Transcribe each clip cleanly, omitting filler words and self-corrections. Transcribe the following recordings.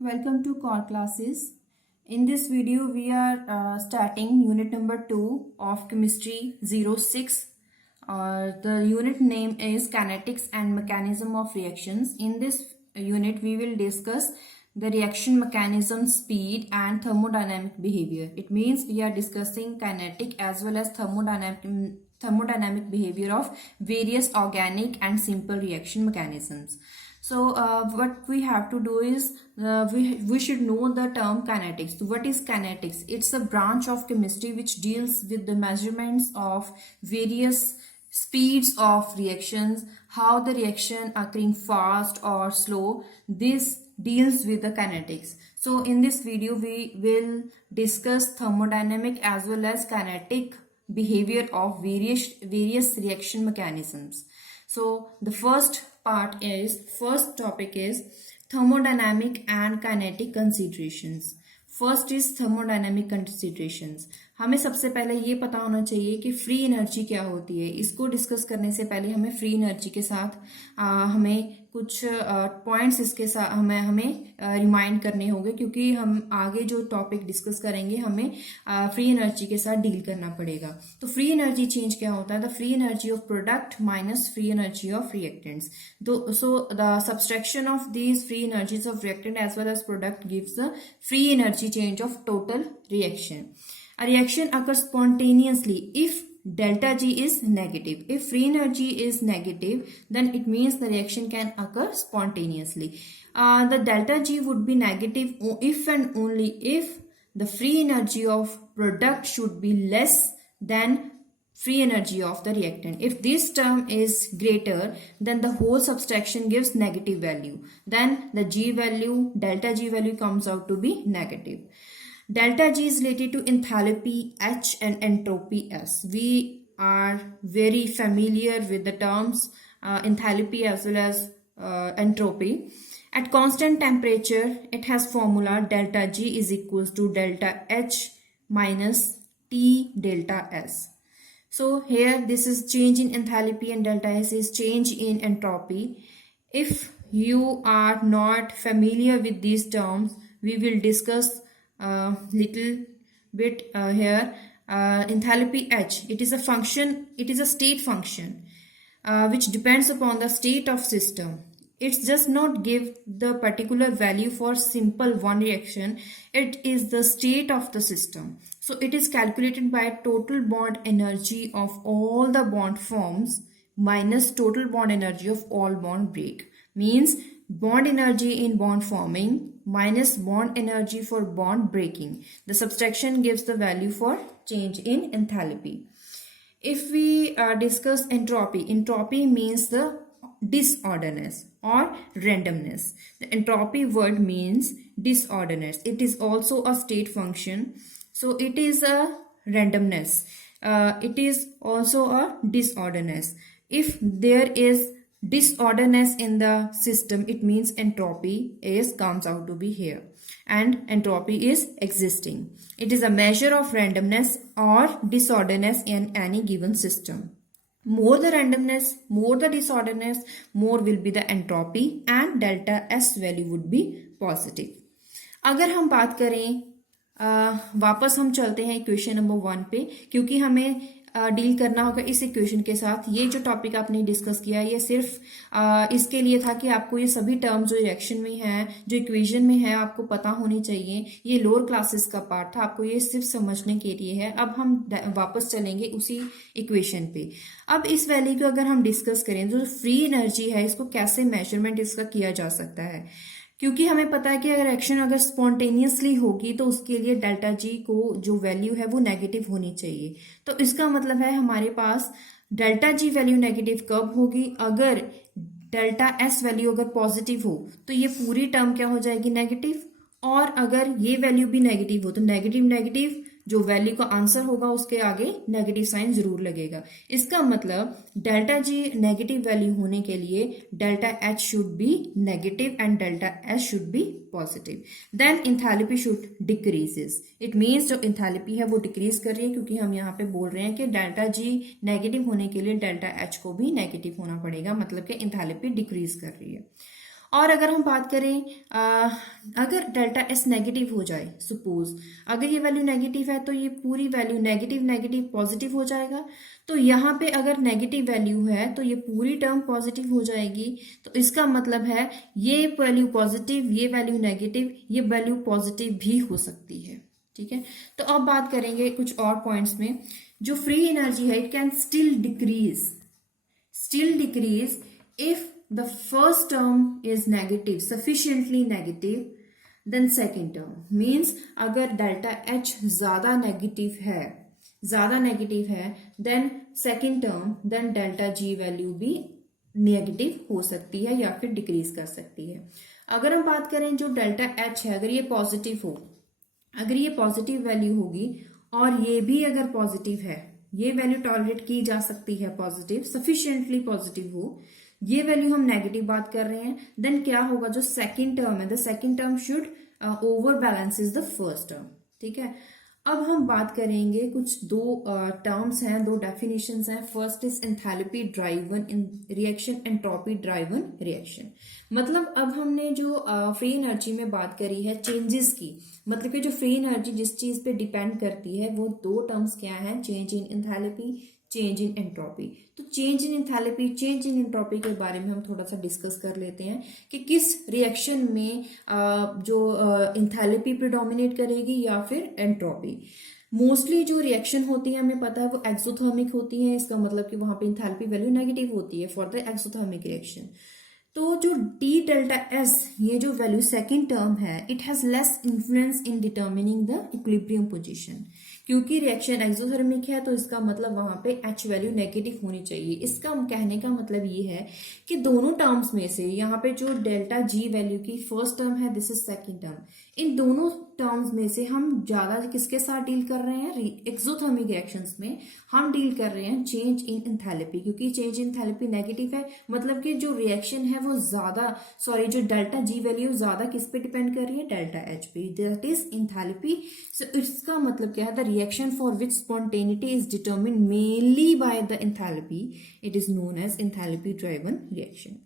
Welcome to core classes. In this video, we are starting unit number 2 of chemistry 06. The unit name is kinetics and mechanism of reactions. In this unit, we will discuss the reaction mechanism, speed and thermodynamic behavior. It means we are discussing kinetic as well as thermodynamic behavior of various organic and simple reaction mechanisms. So what we have to do is we should know the term kinetics. So what is kinetics? It's a branch of chemistry which deals with the measurements of various speeds of reactions, how the reaction occurring fast or slow. This deals with the kinetics. So in this video we will discuss thermodynamic as well as kinetic behavior of various reaction mechanisms. So the first topic is thermodynamic and kinetic considerations. First is thermodynamic considerations. हमें सबसे पहले ये पता होना चाहिए कि free energy क्या होती है. इसको डिस्कस करने से पहले हमें फ्री एनर्जी के साथ हमें कुछ पॉइंट्स इसके साथ हमें रिमाइंड करने होंगे, क्योंकि हम आगे जो टॉपिक डिस्कस करेंगे हमें फ्री एनर्जी के साथ डील करना पड़ेगा. तो फ्री एनर्जी चेंज क्या होता है? The free energy of product minus free energy of reactants. So the subtraction of these free energies of reactant as well as product gives the free energy change of total reaction. A reaction occurs spontaneously if delta G is negative. If free energy is negative, then it means the reaction can occur spontaneously. The delta G would be negative if and only if the free energy of product should be less than free energy of the reactant. If this term is greater, then the whole subtraction gives negative value. Then the G value, delta G value comes out to be negative. Delta G is related to enthalpy H and entropy S. We are very familiar with the terms enthalpy as well as entropy. At constant temperature, it has formula delta G is equals to delta H minus T delta S. So here this is change in enthalpy and delta S is change in entropy. If you are not familiar with these terms, we will discuss little bit here. Enthalpy H, it is a function, it is a state function which depends upon the state of system. It does not give the particular value for simple one reaction. It is the state of the system. So it is calculated by total bond energy of all the bond forms minus total bond energy of all bond break. Means bond energy in bond forming minus bond energy for bond breaking. The subtraction gives the value for change in enthalpy. If we discuss entropy, entropy means the disorderness or randomness. The entropy word means disorderness. It is also a state function. So it is a randomness. It is also a disorderness. If there is disorderness in the system, it means entropy comes out to be here, and entropy is existing. It is a measure of randomness or disorderness in any given system. More the randomness, more the disorderness, more will be the entropy and delta S value would be positive. अगर हम बात करें वापस हम चलते हैं equation number 1 पे, क्योंकि हमें डील करना होगा इस इक्वेशन के साथ. ये जो टॉपिक आपने डिस्कस किया ये सिर्फ इसके लिए था कि आपको ये सभी टर्म्स जो रिएक्शन में हैं, जो इक्वेशन में है, आपको पता होनी चाहिए. ये लोअर क्लासेस का पार्ट था, आपको ये सिर्फ समझने के लिए है. अब हम वापस चलेंगे उसी इक्वेशन पे. अब इस वैल्यू को अगर हम डिस्कस करें, जो फ्री एनर्जी है इसको कैसे मेजरमेंट इसका किया जा सकता है, क्योंकि हमें पता है कि अगर एक्शन अगर स्पॉन्टेनियसली होगी तो उसके लिए डेल्टा जी को जो वैल्यू है वो नेगेटिव होनी चाहिए. तो इसका मतलब है हमारे पास डेल्टा जी वैल्यू नेगेटिव कब होगी? अगर डेल्टा एस वैल्यू अगर पॉजिटिव हो तो ये पूरी टर्म क्या हो जाएगी? नेगेटिव. और अगर ये वैल्यू भी नेगेटिव हो तो नेगेटिव नेगेटिव जो वैल्यू का आंसर होगा उसके आगे नेगेटिव साइन जरूर लगेगा. इसका मतलब डेल्टा जी नेगेटिव वैल्यू होने के लिए delta H should be negative and delta S should be positive. Then enthalpy should decreases. It means जो इंथैल्पी है वो डिक्रीज कर रही है, क्योंकि हम यहाँ पे बोल रहे हैं कि डेल्टा जी नेगेटिव होने के लिए डेल्टा एच को भी नेगेटिव होना पड़ेगा, मतलब कि इंथैल्पी डिक्रीज कर रही है. और अगर हम बात करें अगर डेल्टा एस नेगेटिव हो जाए, सपोज अगर ये वैल्यू नेगेटिव है तो ये पूरी वैल्यू नेगेटिव नेगेटिव पॉजिटिव हो जाएगा। तो यहाँ पे अगर नेगेटिव वैल्यू है तो ये पूरी टर्म पॉजिटिव हो जाएगी। तो इसका मतलब है ये वैल्यू पॉजिटिव, ये वैल्यू नेगेटिव, ये वैल्यू पॉजिटिव भी हो सकती है। ठीक है, तो अब बात करेंगे कुछ और पॉइंट्स में। जो फ्री एनर्जी है, it can still decrease if the first term is negative, sufficiently negative, then second term means अगर डेल्टा H ज्यादा नेगेटिव है then second term, then delta G value भी नेगेटिव हो सकती है या फिर डिक्रीज कर सकती है। अगर हम बात करें जो डेल्टा H है, अगर ये पॉजिटिव हो, अगर ये पॉजिटिव वैल्यू होगी और ये भी अगर पॉजिटिव है, ये वैल्यू टॉलरेट की जा सकती है, पॉजिटिव सफिशिएंटली पॉजिटिव हो, ये वैल्यू हम नेगेटिव बात कर रहे हैं, देन क्या होगा, जो सेकंड टर्म है, the second term should over balances the first term. ठीक है, अब हम बात करेंगे कुछ दो टर्म्स हैं, दो डेफिनेशंस हैं। First is enthalpy driven reaction, entropy driven reaction. मतलब अब हमने जो फ्री एनर्जी में बात करी है चेंजेस की, मतलब कि जो फ्री एनर्जी जिस चीज पे डिपेंड करती है वो दो टर्म्स क्या हैं, change in enthalpy, change in entropy. तो change in enthalpy, change in entropy के बारे में हम थोड़ा सा डिस्कस कर लेते हैं कि किस रिएक्शन में जो एंथैल्पी प्रिडोमिनेट करेगी या फिर एंट्रोपी। मोस्टली जो रिएक्शन होती है हमें पता है वो एक्सोथर्मिक होती है, इसका मतलब कि वहां पे एंथैल्पी वैल्यू नेगेटिव होती है फॉर द एक्सोथर्मिक रिएक्शन। तो जो डी डेल्टा एस, ये जो वैल्यू सेकेंड टर्म है, it has less influence in determining the equilibrium position. क्योंकि रिएक्शन एक्सोथर्मिक है तो इसका मतलब वहां पे एच वैल्यू नेगेटिव होनी चाहिए। इसका कहने का मतलब ये है कि दोनों टर्म्स में से यहाँ पे जो डेल्टा जी वैल्यू की फर्स्ट टर्म है, दिस इज सेकेंड टर्म, इन दोनों टर्म्स में से हम ज्यादा किसके साथ डील कर रहे हैं, एक्सोथर्मिक रिएक्शंस में हम डील कर रहे हैं चेंज इन एंथैल्पी। क्योंकि चेंज इन एंथैल्पी नेगेटिव है, मतलब कि जो रिएक्शन है वो ज्यादा, सॉरी, जो डेल्टा जी वैल्यू ज्यादा किस पे डिपेंड कर रही है, डेल्टा एच पे, दैट इज एंथैल्पी। सो इसका मतलब क्या है, the reaction for which spontaneity is determined mainly by the enthalpy, it is known as enthalpy driven reaction.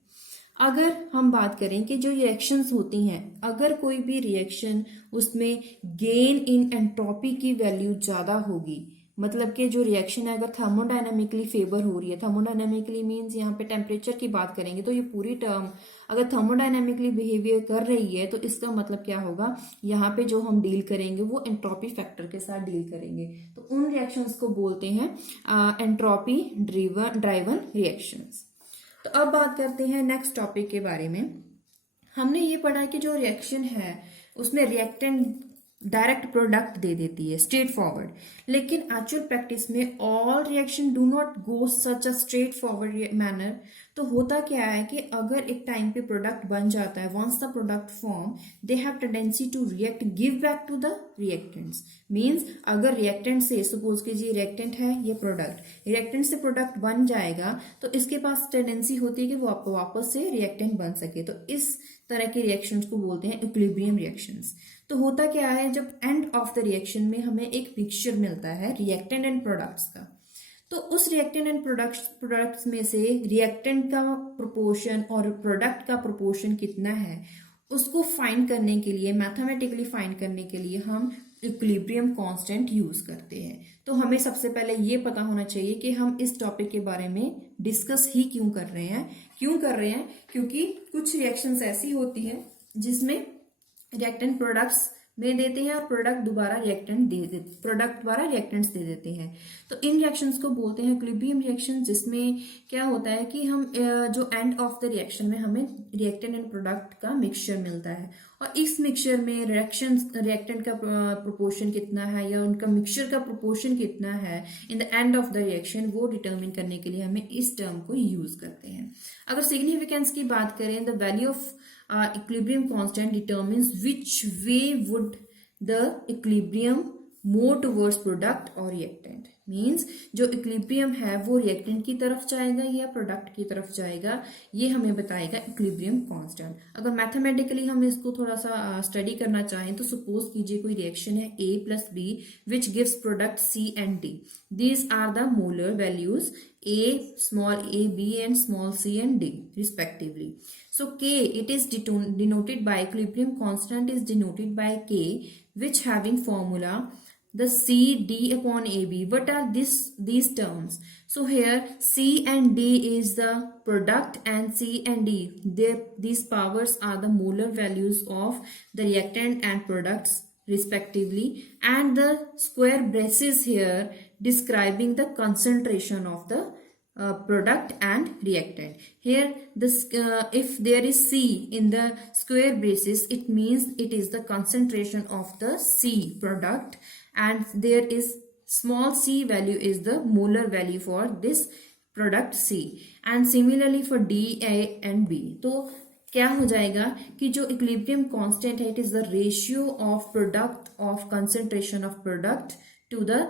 अगर हम बात करें कि जो रिएक्शंस होती हैं, अगर कोई भी रिएक्शन उसमें गेन इन एंट्रोपी की वैल्यू ज्यादा होगी, मतलब कि जो रिएक्शन है अगर थर्मोडायनामिकली फेवर हो रही है, थर्मोडायनामिकली मींस यहाँ पे टेम्परेचर की बात करेंगे तो ये पूरी टर्म अगर थर्मोडायनामिकली बिहेवियर कर रही है तो इसका मतलब क्या होगा, यहाँ पे जो हम डील करेंगे वो एंट्रोपी फैक्टर के साथ डील करेंगे। तो उन रिएक्शंस को बोलते हैं एंट्रोपी ड्राइवन रिएक्शंस। तो अब बात करते हैं नेक्स्ट टॉपिक के बारे में। हमने ये पढ़ा कि जो रिएक्शन है उसमें रिएक्टेंट डायरेक्ट प्रोडक्ट दे देती है, स्ट्रेट फॉरवर्ड, लेकिन एक्चुअल प्रैक्टिस में all reaction do not go such a straight forward manner. तो होता क्या है कि अगर एक टाइम पे प्रोडक्ट बन जाता है, once the product form, they have tendency to react, give back to the reactants. Means अगर रिएक्टेंट से, सपोज कीजिए रिएक्टेंट है ये प्रोडक्ट, रिएक्टेंट से प्रोडक्ट बन जाएगा तो इसके पास टेंडेंसी होती है कि वो आपको वापस से रिएक्टेंट बन सके। तो इस तरह के रिएक्शंस को बोलते हैं इक्विलिब्रियम रिएक्शंस। तो होता क्या है, जब एंड ऑफ द रिएक्शन में हमें एक मिक्सचर मिलता है रिएक्टेंट एंड प्रोडक्ट्स का, तो उस रिएक्टेंट एंड प्रोडक्ट्स में से रिएक्टेंट का प्रोपोर्शन और प्रोडक्ट का प्रोपोर्शन कितना है उसको फाइंड करने के लिए, मैथमेटिकली फाइंड करने के लिए हम इक्विलिब्रियम कांस्टेंट यूज करते हैं। तो हमें सबसे पहले ये पता होना चाहिए कि हम इस टॉपिक के बारे में डिस्कस ही क्यों कर रहे हैं, क्योंकि कुछ रिएक्शंस ऐसी होती हैं जिसमें रिएक्टेंट प्रोडक्ट्स में देते हैं और प्रोडक्ट द्वारा रिएक्टेंट्स दे देते हैं। तो इन रिएक्शंस को बोलते हैं इक्विलिब्रियम रिएक्शन, जिसमें क्या होता है कि हम जो एंड ऑफ द रिएक्शन में हमें रिएक्टेंट एंड प्रोडक्ट का मिक्सचर मिलता है और इस मिक्सचर में रिएक्टेंट का प्रोपोर्शन कितना है या उनका मिक्सचर का प्रोपोर्शन कितना है in the end of the reaction, वो डिटरमिन करने के लिए हमें इस टर्म को यूज करते हैं। अगर सिग्निफिकेंस की बात करें, the value of equilibrium constant determines which way would the equilibrium more towards product or reactant। Means जो इक्विलिब्रियम है वो रिएक्टेंट की तरफ जाएगा या प्रोडक्ट की तरफ जाएगा, ये हमें बताएगा इक्विलिब्रियम कांस्टेंट। अगर मैथमेटिकली हम इसको थोड़ा सा स्टडी करना चाहें तो सपोज कीजिए कोई रिएक्शन है A + B which gives product C and D। These are the molar values A, small a, B and small c and D respectively। So K, it is denoted by equilibrium constant is denoted by K, which having formula the C D upon AB. What are these terms? So here C and D is the product, and C and D, these powers are the molar values of the reactant and products respectively, and the square braces here describing the concentration of the product and reactant. Here this if there is C in the square braces, it means it is the concentration of the C product, and there is small c value is the molar value for this product C. And similarly for D, A and B, तो क्या हो जाएगा कि जो equilibrium constant है, it is the ratio of product of concentration of product to the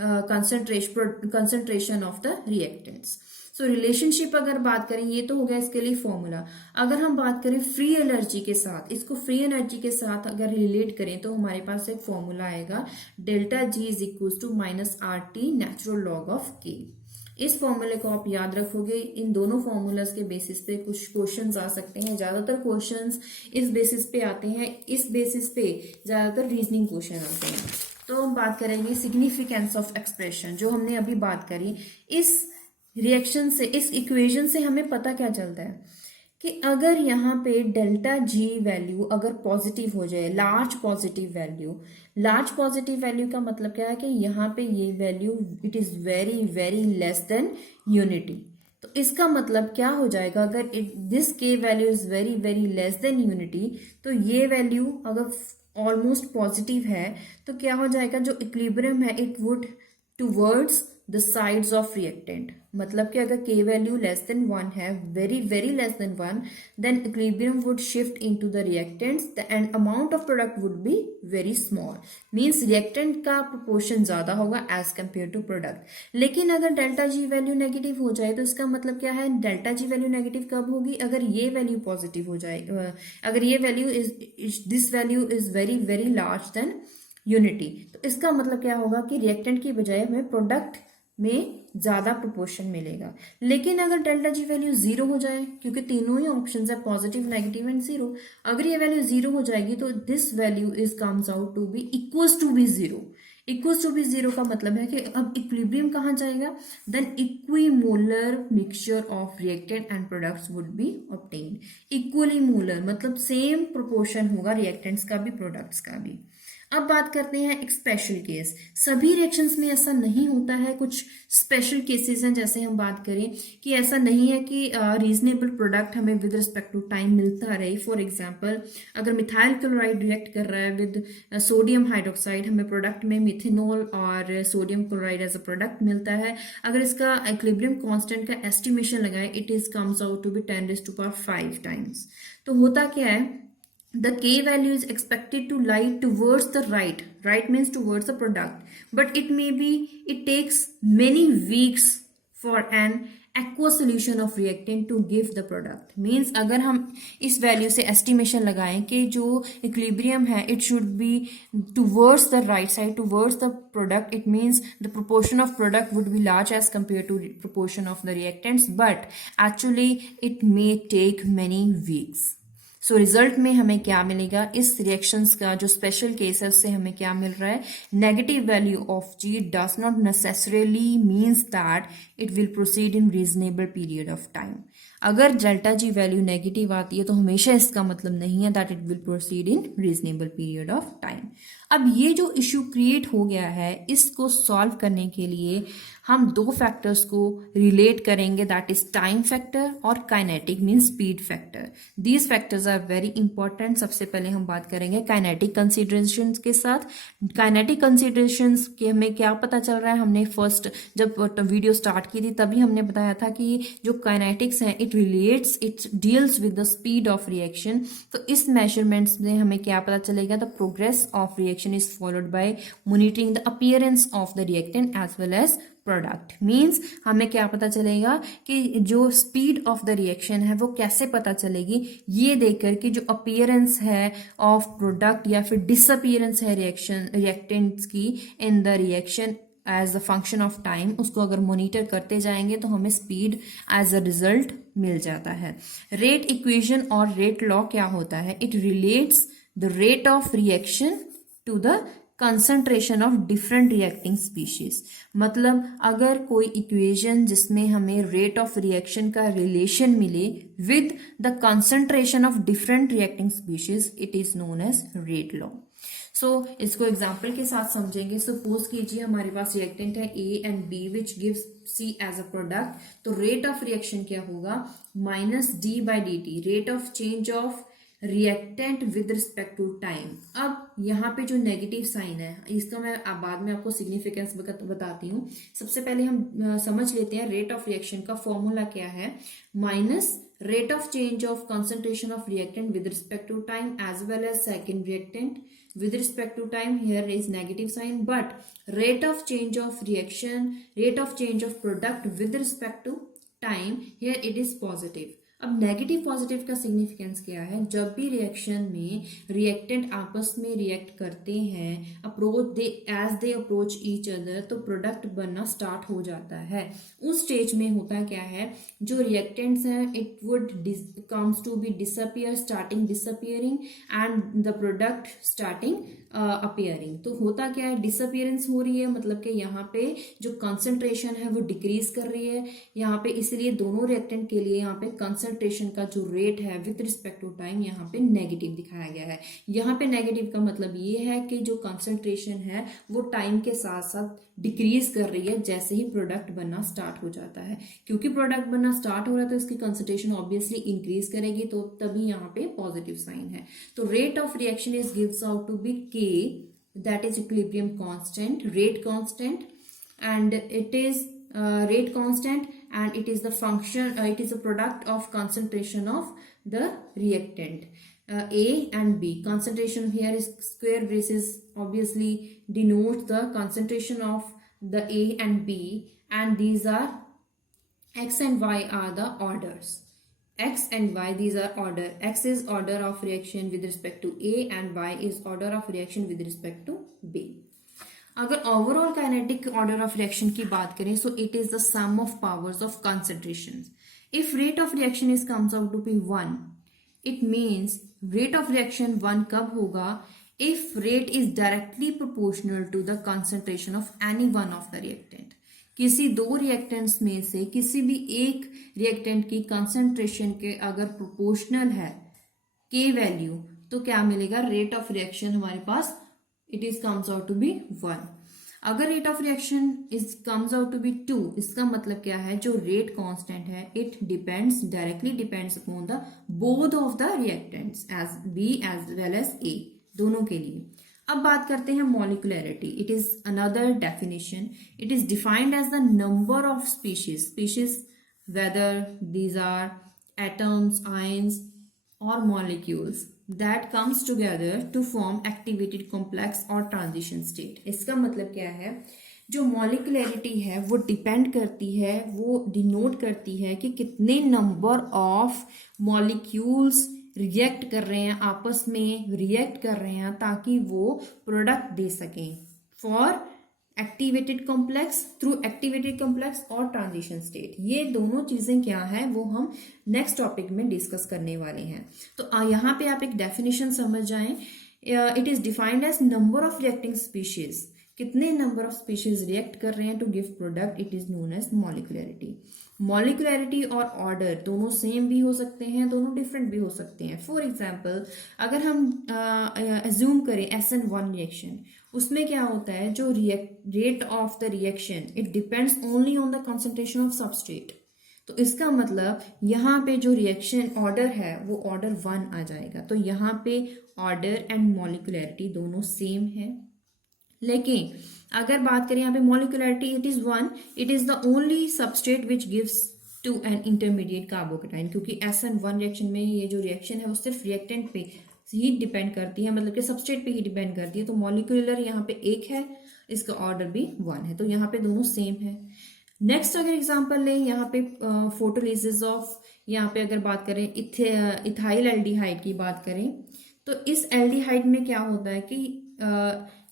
concentration of the reactants. So relationship अगर बात करें, ये तो हो गया इसके लिए फॉर्मूला. अगर हम बात करें फ्री एनर्जी के साथ, इसको फ्री एनर्जी के साथ अगर रिलेट करें तो हमारे पास एक फॉर्मूला आएगा delta G is equal to minus R T natural log of K. इस फॉर्मूले को आप याद रखोगे. इन दोनों फॉर्मूलाज के बेसिस पे कुछ क्वेश्चंस आ सकते हैं. ज्यादातर क्वेश्चंस इस बेसिस पे आते हैं. इस बेसिस पे ज्यादातर रीजनिंग क्वेश्चन आते हैं. तो हम बात करेंगे सिग्निफिकेंस ऑफ एक्सप्रेशन, जो हमने अभी बात करी. इस रिएक्शन से, इस इक्वेशन से हमें पता क्या चलता है कि अगर यहाँ पे डेल्टा जी वैल्यू अगर पॉजिटिव हो जाए, large positive value, large positive value का मतलब क्या है कि यहाँ पे ये value it is very very less than unity. तो इसका मतलब क्या हो जाएगा, अगर दिस के value is very very less than unity, तो ये वैल्यू अगर ऑलमोस्ट पॉजिटिव है तो क्या हो जाएगा, जो इक्विलिब्रियम है it would towards the sides of reactant. मतलब कि अगर k वैल्यू लेस देन 1 है, very very less than 1, then equilibrium would shift into the reactants and amount of product would be very small. Means reactant का proportion ज्यादा होगा as compare to product. लेकिन अगर delta G value negative हो जाए तो इसका मतलब क्या है, डेल्टा जी वैल्यू नेगेटिव कब होगी, अगर ये वैल्यू पॉजिटिव हो जाए, अगर ये value is this value is very very large than unity. तो इसका मतलब क्या होगा कि रिएक्टेंट की बजाय हमें प्रोडक्ट में ज्यादा प्रोपोर्शन मिलेगा. लेकिन अगर डेल्टा जी वैल्यू जीरो हो जाए, क्योंकि तीनों ही ऑप्शंस है पॉजिटिव, नेगेटिव एंड जीरो, अगर ये वैल्यू जीरो हो जाएगी तो this value is comes out to be equals to be zero. Equals to be zero का मतलब है कि अब इक्विलिब्रियम कहाँ जाएगा, then equimolar mixture of reactant and products would be obtain. Equally molar मतलब सेम प्रोपोर्शन होगा रिएक्टेंट्स का भी प्रोडक्ट्स का भी. अब बात करते हैं एक स्पेशल केस. सभी रिएक्शंस में ऐसा नहीं होता है, कुछ स्पेशल केसेस हैं. जैसे हम बात करें कि ऐसा नहीं है कि रीजनेबल प्रोडक्ट हमें विद रिस्पेक्ट टू टाइम मिलता रहे. फॉर एग्जांपल, अगर मिथाइल क्लोराइड रिएक्ट कर रहा है विद सोडियम हाइड्रोक्साइड, हमें प्रोडक्ट में मिथेनॉल और sodium chloride as a product मिलता है. अगर इसका इक्विलिब्रियम कांस्टेंट का एस्टिमेशन लगाए, it is comes out to be 10⁵ times. तो होता क्या है, the k value is expected to lie towards the right means towards the product, but it takes many weeks for an aqueous solution of reactant to give the product. means अगर हम इस value से estimation लगाएं कि जो equilibrium है it should be towards the right side, towards the product, it means the proportion of product would be large as compared to proportion of the reactants, but actually it may take many weeks. So result में हमें क्या मिलेगा, इस reactions का जो special case है उससे हमें क्या मिल रहा है, negative value of G does not necessarily means that it will proceed in reasonable period of time. अगर डेल्टा जी वैल्यू नेगेटिव आती है तो हमेशा इसका मतलब नहीं है that it will proceed in reasonable period of time. अब ये जो इशू क्रिएट हो गया है, इसको सॉल्व करने के लिए हम दो फैक्टर्स को रिलेट करेंगे, दैट इज टाइम फैक्टर और kinetic mean speed factor. These factors are very important. सबसे पहले हम बात करेंगे काइनेटिक कंसिडरेशंस के साथ. काइनेटिक कंसिडरेशंस के हमें क्या पता चल रहा है, हमने फर्स्ट जब वीडियो स्टार्ट की थी तभी हमने बताया था कि जो काइनेटिक्स हैं it deals with the speed of reaction. तो इस मेजरमेंट्स में हमें क्या पता चलेगा, the progress of reaction is followed by monitoring the appearance of the reactant as well as product. Means हमें क्या पता चलेगा कि जो स्पीड ऑफ द रिएक्शन है वो कैसे पता चलेगी, ये देखकर कि जो अपीयरेंस है ऑफ प्रोडक्ट या फिर डिसअपीयरेंस है रिएक्टेंट्स की in the reaction as a function of time, उसको अगर मॉनिटर करते जाएंगे तो हमें स्पीड एज अ रिजल्ट मिल जाता है। रेट इक्वेशन और रेट लॉ क्या होता है? It relates the rate of reaction to the concentration of different reacting species. मतलब अगर कोई इक्वेशन जिसमें हमें रेट ऑफ रिएक्शन का रिलेशन मिले with the concentration of different reacting species, it is known as rate law. So इसको example के साथ समझेंगे। सपोज कीजिए हमारे पास रिएक्टेंट है A and B which gives C as a product, तो रेट ऑफ रिएक्शन क्या होगा? Minus D by D T, rate of change of reactant with respect to time. अब यहाँ पे जो नेगेटिव साइन है इसका मैं बाद में आपको सिग्निफिकेंस बताती हूँ। सबसे पहले हम समझ लेते हैं रेट ऑफ रिएक्शन का फॉर्मूला क्या है। Minus rate of change of concentration of reactant with respect to time as well as second reactant with respect to time, here is negative sign, but rate of change of reaction, rate of change of product with respect to time, here it is positive. अब negative positive का significance क्या है? जब भी reaction में reactant आपस में react करते हैं, as they approach each other, तो प्रोडक्ट बनना स्टार्ट हो जाता है। उस स्टेज में होता क्या है, जो रिएक्टेंट्स हैं it would comes to be disappear, starting disappearing and the product starting appearing. तो होता क्या है, डिसअपियरेंस हो रही है, मतलब कि यहाँ पे जो कंसंट्रेशन है वो डिक्रीज कर रही है यहाँ पे, इसलिए दोनों रिएक्टेंट के लिए यहाँ पे कंसंट्रेशन का जो रेट है विद रिस्पेक्ट टू टाइम यहाँ पे नेगेटिव दिखाया गया है। यहाँ पे नेगेटिव का मतलब ये है कि जो कंसंट्रेशन है वो टाइम के साथ साथ डिक्रीज कर रही है जैसे ही प्रोडक्ट बनना स्टार्ट हो जाता है। क्योंकि प्रोडक्ट बनना स्टार्ट हो रहा है तो इसकी कंसंट्रेशन ऑब्वियसली इंक्रीज करेगी, तो तभी यहाँ पे पॉजिटिव साइन है। तो rate of reaction is gives out to be K, that is equilibrium constant, rate constant, and it is rate constant, and it is the function, it is a product of concentration of the reactant A and B. Concentration here is square braces obviously denotes the concentration of the A and B, and these are X and Y are the orders. X and Y, these are order. X is order of reaction with respect to A and Y is order of reaction with respect to B. अगर overall kinetic order of reaction की बात करें, so it is the sum of powers of concentration. If rate of reaction is comes out to be 1, it means rate of reaction 1 कब होगा? If rate is directly proportional to the concentration of any one of the reactant. किसी दो reactants में से किसी भी एक reactant की कंसंट्रेशन के अगर प्रोपोर्शनल है के वैल्यू, तो क्या मिलेगा? रेट ऑफ रिएक्शन हमारे पास it is comes out to be 1. अगर rate of reaction is comes out to be 2, इसका मतलब क्या है? जो रेट कांस्टेंट है it depends, directly depends upon the both of the reactants as B as well as A, दोनों के लिए। अब बात करते हैं molecularity. It is another definition. It is defined as the number of species whether these are atoms, ions or molecules that comes together to form activated complex or transition state. इसका मतलब क्या है? जो मॉलिक्यूलरिटी है वो depend करती है, वो डिनोट करती है कि कितने नंबर ऑफ मॉलिक्यूल्स रिएक्ट कर रहे हैं, आपस में रिएक्ट कर रहे हैं ताकि वो प्रोडक्ट दे सकें for activated complex, through activated complex और ट्रांजिशन स्टेट। ये दोनों चीजें क्या है वो हम नेक्स्ट टॉपिक में डिस्कस करने वाले हैं। तो यहाँ पे आप एक डेफिनेशन समझ जाएं। It is defined as number of reacting species, कितने नंबर ऑफ स्पीशीज रिएक्ट कर रहे हैं to give product, it is known as molecularity. Molecularity और ऑर्डर दोनों सेम भी हो सकते हैं, दोनों डिफरेंट भी हो सकते हैं। फॉर एग्जाम्पल अगर हम एज्यूम करें SN1 रिएक्शन, उसमें क्या होता है? जो rate of the reaction it depends only on the concentration of substrate. तो इसका मतलब यहाँ पे जो रिएक्शन ऑर्डर है वो ऑर्डर 1 आ जाएगा। तो यहाँ पे ऑर्डर एंड मॉलिक्यूलरिटी दोनों सेम है। लेकिन अगर बात करें यहाँ पे molecularity, it is 1, it is the only substrate which gives to an intermediate carbocation. क्योंकि SN1 रिएक्शन में ये जो रिएक्शन है वो सिर्फ रिएक्टेंट पे ही डिपेंड करती है, मतलब कि सबस्ट्रेट पे ही डिपेंड करती है। तो मॉलिक्यूलर यहाँ पे 1 है, इसका ऑर्डर भी 1 है, तो यहाँ पे दोनों सेम है। नेक्स्ट अगर एग्जांपल लें, यहाँ पे फोटोलिसिस ऑफ, यहाँ पे अगर बात करें इथाइल एल्डिहाइड की बात करें, तो इस एल्डिहाइड में क्या होता है कि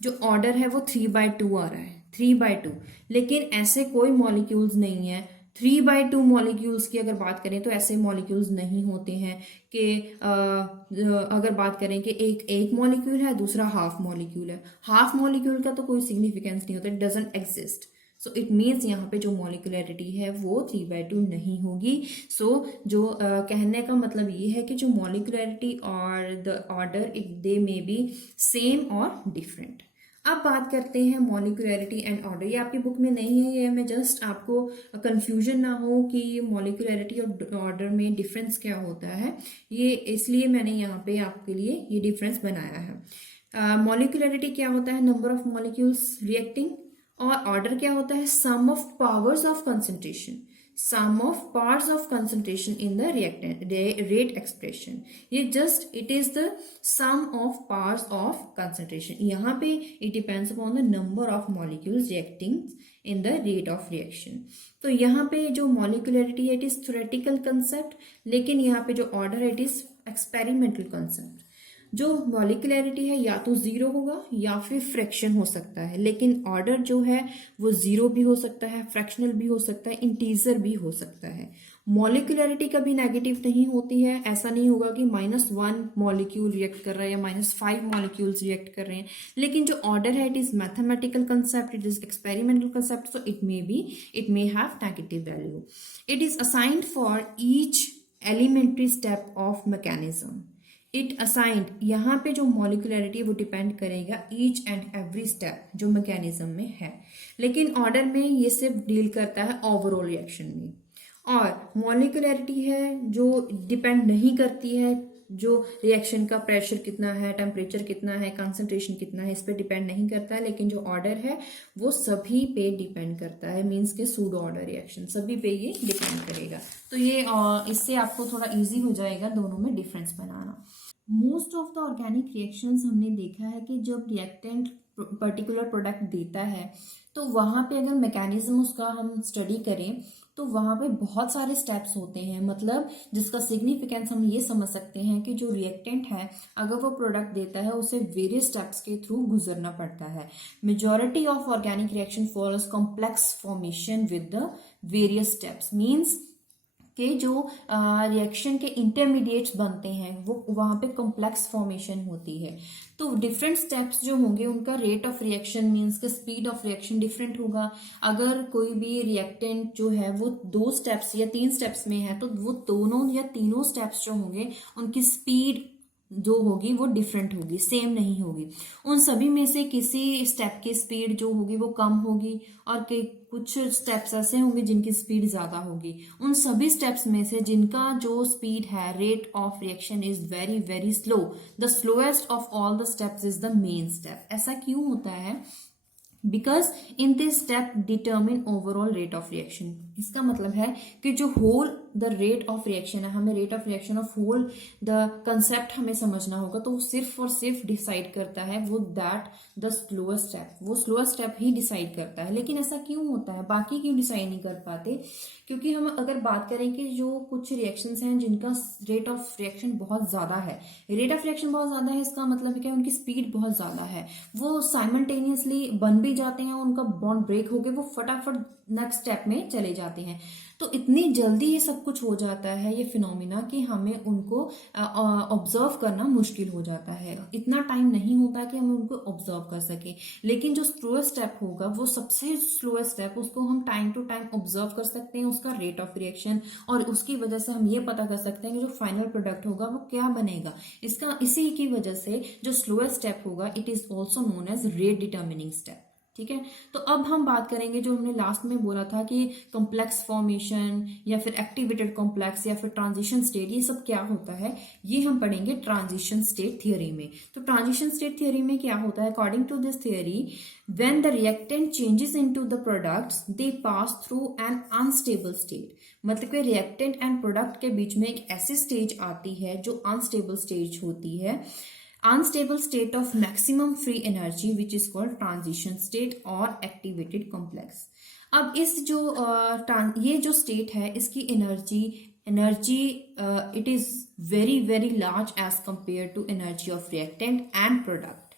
जो ऑर्डर है वो 3/2 आ रहा है। 3/2, लेकिन ऐसे कोई मॉलिक्यूल्स नहीं है 3/2 मॉलिक्यूल्स की। अगर बात करें तो ऐसे मॉलिक्यूल्स नहीं होते हैं कि अगर बात करें कि एक मॉलिक्यूल है, दूसरा हाफ मॉलिक्यूल है, हाफ मॉलिक्यूल का तो कोई सिग्निफिकेंस नहीं होता, it doesn't exist. So it means यहाँ पे जो मॉलिक्यूलरिटी है वो 3/2 नहीं होगी। सो जो कहने का मतलब ये है कि जो मॉलिक्यूलरिटी और the order they may be same और डिफरेंट। अब बात करते हैं मॉलिक्यूलरिटी एंड ऑर्डर। ये आपकी बुक में नहीं है, ये मैं जस्ट आपको कंफ्यूजन ना हो कि मॉलिक्यूलरिटी और ऑर्डर में डिफरेंस क्या होता है, ये इसलिए मैंने यहाँ पे आपके लिए ये डिफरेंस बनाया है। मॉलिक्यूलरिटी क्या होता है, नंबर ऑफ मॉलिक्यूल्स रिएक्टिंग, और ऑर्डर क्या होता है, sum of powers of concentration, sum of parts of concentration in the reactant rate expression। ये just it is the sum of parts of concentration। यहाँ पे it depends upon the number of molecules reacting in the rate of reaction। तो यहाँ पे जो molecularity है it is theoretical concept, लेकिन यहाँ पे जो order है it is experimental concept। जो मॉलिक्यूलरिटी है या तो जीरो होगा या फिर फ्रैक्शन हो सकता है, लेकिन ऑर्डर जो है वो जीरो भी हो सकता है, फ्रैक्शनल भी हो सकता है, इंटीजर भी हो सकता है। मॉलिक्यूलरिटी कभी नेगेटिव नहीं होती है, ऐसा नहीं होगा कि -1 मॉलिक्यूल रिएक्ट कर रहा है या -5 मॉलिक्यूल्स रिएक्ट कर रहे हैं। लेकिन जो ऑर्डर है it is mathematical concept, it is experimental concept, so it may have negative value. It is assigned for each elementary step of mechanism. It assigned, यहाँ पे जो मॉलिक्यूलरिटी वो डिपेंड करेगा ईच एंड एवरी स्टेप जो mechanism में है, लेकिन order में ये सिर्फ डील करता है ओवरऑल रिएक्शन में। और मॉलिक्यूलरिटी है जो डिपेंड नहीं करती है, जो रिएक्शन का प्रेशर कितना है, टेम्परेचर कितना है, कंसंट्रेशन कितना है, इस पे डिपेंड नहीं करता है, लेकिन जो ऑर्डर है वो सभी पे डिपेंड करता है, मींस के सूडो ऑर्डर रिएक्शन सभी पे ये डिपेंड करेगा। तो ये इससे आपको थोड़ा इजी हो जाएगा दोनों में difference banana. Most of the organic reactions हमने देखा है कि जब रिएक्टेंट पर्टिकुलर प्रोडक्ट देता है तो वहाँ पे अगर मैकेनिज्म उसका हम स्टडी करें तो वहाँ पे बहुत सारे स्टेप्स होते हैं, मतलब जिसका सिग्निफिकेंस हम ये समझ सकते हैं कि जो रिएक्टेंट है अगर वो प्रोडक्ट देता है उसे वेरियस स्टेप्स के थ्रू गुजरना पड़ता है। Majority of organic reaction follows complex formation with the various steps, means के जो रिएक्शन के इंटरमीडिएट्स बनते हैं वो वहाँ पे कॉम्प्लेक्स फॉर्मेशन होती है। तो डिफरेंट स्टेप्स जो होंगे उनका रेट ऑफ रिएक्शन मीन्स का स्पीड ऑफ रिएक्शन डिफरेंट होगा। अगर कोई भी रिएक्टेंट जो है वो 2 स्टेप्स या 3 स्टेप्स में है तो वो दोनों या तीनों स्टेप्स जो होंगे उनकी स्पीड जो होगी वो डिफरेंट होगी, सेम नहीं होगी। उन सभी में से किसी स्टेप की स्पीड जो होगी वो कम होगी और कुछ स्टेप्स ऐसे होंगे जिनकी स्पीड ज्यादा होगी। उन सभी स्टेप्स में से जिनका जो स्पीड है rate of reaction is very very slow, the slowest of all the steps is the main step. ऐसा क्यों होता है? Because in this step determine overall rate of reaction. इसका मतलब है कि जो whole the rate of reaction है, हमें rate of reaction of whole the concept हमें समझना होगा, तो वो सिर्फ और सिर्फ डिसाइड करता है वो दैट द स्लोएस्ट स्टेप, वो स्लोएस्ट स्टेप ही डिसाइड करता है। लेकिन ऐसा क्यों होता है, बाकी क्यों डिसाइड नहीं कर पाते? क्योंकि हम अगर बात करें कि जो कुछ रिएक्शंस हैं जिनका रेट ऑफ रिएक्शन बहुत ज्यादा है, रेट ऑफ रिएक्शन बहुत ज्यादा है इसका मतलब है कि उनकी स्पीड बहुत ज्यादा है, वो साइमल्टेनियसली बन भी जाते हैं, उनका बॉन्ड ब्रेक हो गए, वो फटाफट नेक्स्ट स्टेप में चले जाते हैं। तो इतनी जल्दी ये सब कुछ हो जाता है ये फिनोमिना कि हमें उनको ऑब्जर्व करना मुश्किल हो जाता है, इतना टाइम नहीं होता कि हम उनको ऑब्जर्व कर सके। लेकिन जो स्लोएस्ट स्टेप होगा वो सबसे स्लोएस्ट स्टेप, उसको हम टाइम टू टाइम ऑब्जर्व कर सकते हैं उसका रेट ऑफ रिएक्शन, और उसकी वजह से हम ये पता कर सकते हैं कि जो फाइनल प्रोडक्ट होगा वो क्या बनेगा। इसी की वजह से जो स्लोएस्ट स्टेप होगा it is also known as rate determining step. ठीक है, तो अब हम बात करेंगे जो हमने लास्ट में बोला था कि कॉम्प्लेक्स फॉर्मेशन या फिर एक्टिवेटेड कॉम्प्लेक्स या फिर ट्रांजिशन स्टेट, ये सब क्या होता है, ये हम पढ़ेंगे ट्रांजिशन स्टेट थियोरी में। तो ट्रांजिशन स्टेट थियोरी में क्या होता है? According to this theory, when the reactant changes into the products they pass through an unstable state. मतलब कि रिएक्टेंट एंड प्रोडक्ट के बीच में एक ऐसी स्टेज आती है जो अनस्टेबल स्टेज होती है, unstable state of maximum free energy which is called transition state or activated complex। अब इस जो ये जो स्टेट है इसकी energy it is very very large as compare to energy of reactant and product.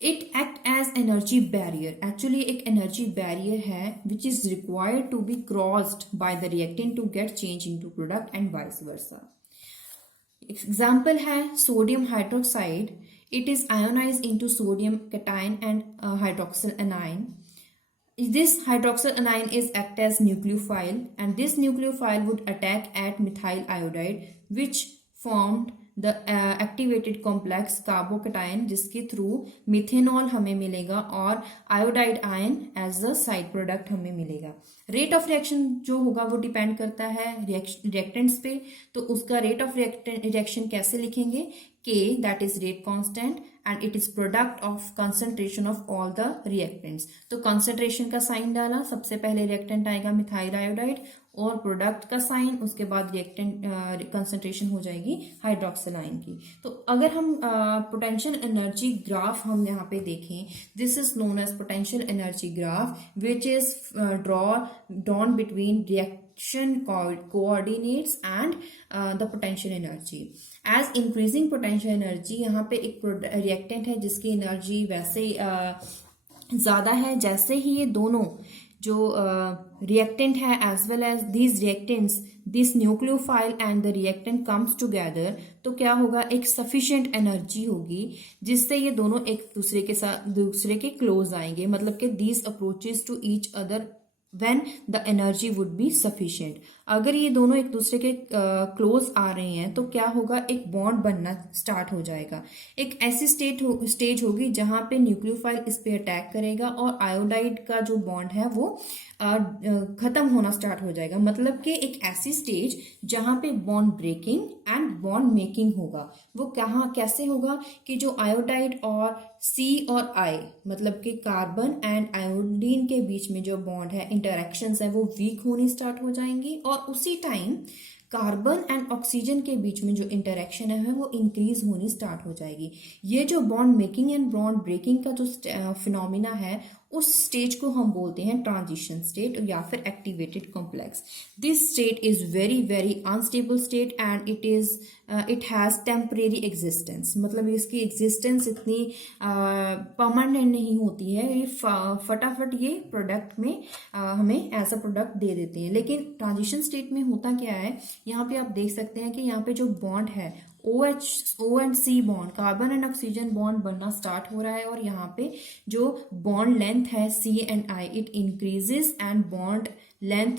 It act as energy barrier, actually एक energy barrier है which is required to be crossed by the reactant to get change into product and vice versa. Example है sodium hydroxide, it is ionise into sodium cation and hydroxyl anion. This hydroxyl anion is act as nucleophile, and this nucleophile would attack at methyl iodide, which formed the activated complex carbocation, जिसके through methanol हमें मिलेगा और iodide ion as a side product हमें मिलेगा. Rate of reaction जो होगा वो depend करता है रिएक्टेंट्स पे, तो उसका रेट ऑफ रिएक्शन कैसे लिखेंगे, K, that is rate constant, and it is product of concentration of all the reactants. तो concentration का साइन डाला, सबसे पहले रिएक्टेंट आएगा मिथाइल आयोडाइड और प्रोडक्ट का साइन, उसके बाद रिएक्टेंट कंसंट्रेशन हो जाएगी हाइड्रोक्सिल आयन की. तो अगर हम पोटेंशियल एनर्जी ग्राफ हम यहाँ पे देखें, this is known as potential energy graph which is drawn between reaction coordinates and the potential energy. As increasing potential energy, यहाँ पे एक रिएक्टेंट है जिसकी एनर्जी वैसे ज़्यादा है, जैसे ही ये दोनों जो रिएक्टेंट है as well as these reactants, this nucleophile and the reactant comes together, तो क्या होगा, एक सफिशिएंट एनर्जी होगी जिससे ये दोनों एक दूसरे के साथ दूसरे के क्लोज आएंगे, मतलब कि these approaches to each other when the energy would be sufficient. अगर ये दोनों एक दूसरे के क्लोज आ रहे हैं तो क्या होगा, एक बॉन्ड बनना स्टार्ट हो जाएगा. एक ऐसी स्टेज होगी जहां पे न्यूक्लियोफाइल इस पे अटैक करेगा और आयोडाइड का जो बॉन्ड है वो खत्म होना स्टार्ट हो जाएगा. मतलब कि एक ऐसी स्टेज जहां पे bond breaking and bond making होगा. वो कहाँ कैसे होगा कि जो आयोडाइड और C और I, मतलब कि कार्बन एंड आयोडीन के बीच में जो बॉन्ड है, इंटरेक्शंस है, वो वीक होनी स्टार्ट हो जाएंगी और उसी टाइम कार्बन एंड ऑक्सीजन के बीच में जो इंटरेक्शन है वो इंक्रीज होनी स्टार्ट हो जाएगी. ये जो bond making and bond breaking का जो फिनोमिना है, उस स्टेज को हम बोलते हैं ट्रांजिशन स्टेट या फिर activated complex. This state is very very unstable state and it has temporary existence, मतलब इसकी एग्जिस्टेंस इतनी परमानेंट नहीं होती है, ये फटाफट ये प्रोडक्ट में हमें एज अ प्रोडक्ट दे देते हैं. लेकिन ट्रांजिशन स्टेट में होता क्या है, यहाँ पे आप देख सकते हैं कि यहाँ पे जो बॉन्ड है O and C bond, carbon and oxygen bond बनना स्टार्ट हो रहा है और यहाँ पे जो बॉन्ड लेंथ है C and I, it increases and bond length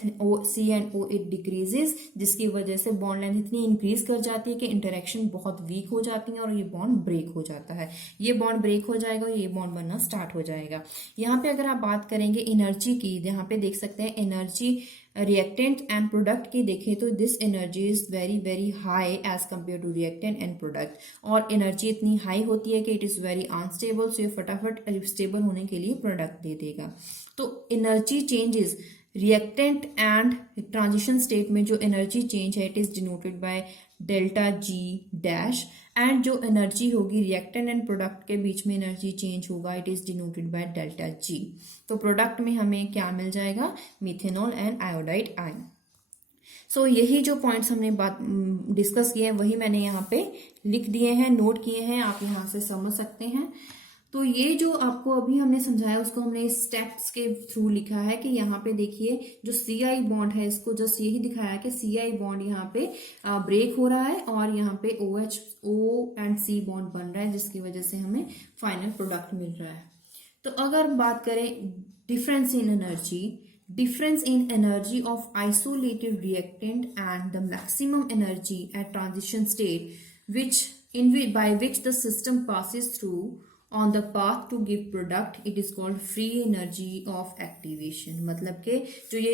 C and O it decreases, जिसकी वजह से बॉन्ड लेंथ इतनी इंक्रीज कर जाती है कि इंटरेक्शन बहुत वीक हो जाती है और ये बॉन्ड ब्रेक हो जाता है. ये बॉन्ड ब्रेक हो जाएगा और ये बॉन्ड बनना स्टार्ट हो जाएगा. यहाँ पे अगर आप बात करेंगे एनर्जी की, यहाँ पे देख सकते हैं एनर्जी रिएक्टेंट एंड प्रोडक्ट की देखें तो this energy is very very high as compare to reactant and product. और एनर्जी इतनी हाई होती है कि it is very unstable, so ये फटाफट स्टेबल होने के लिए प्रोडक्ट दे देगा. तो energy changes reactant and transition state में जो एनर्जी चेंज है, it is denoted by delta G dash, and जो एनर्जी होगी रिएक्टेंट एंड प्रोडक्ट के बीच में एनर्जी चेंज होगा, it is denoted by delta जी. तो प्रोडक्ट में हमें क्या मिल जाएगा, मिथेनॉल एंड आयोडाइड आयन. सो यही जो पॉइंट्स हमने बात डिस्कस किए हैं वही मैंने यहाँ पे लिख दिए हैं, नोट किए हैं, आप यहाँ से समझ सकते हैं. तो ये जो आपको अभी हमने समझाया उसको हमने स्टेप्स के थ्रू लिखा है कि यहाँ पे देखिए जो CI बॉन्ड है, इसको जस्ट यही दिखाया कि CI बॉन्ड यहाँ पे ब्रेक हो रहा है और यहाँ पे O एंड C बॉन्ड बन रहा है, जिसकी वजह से हमें फाइनल प्रोडक्ट मिल रहा है. तो अगर बात करें difference in energy of isolated reactant and the maximum energy at transition state by which the system passes through on the path to give product, it is called free energy of activation. मतलब कि जो ये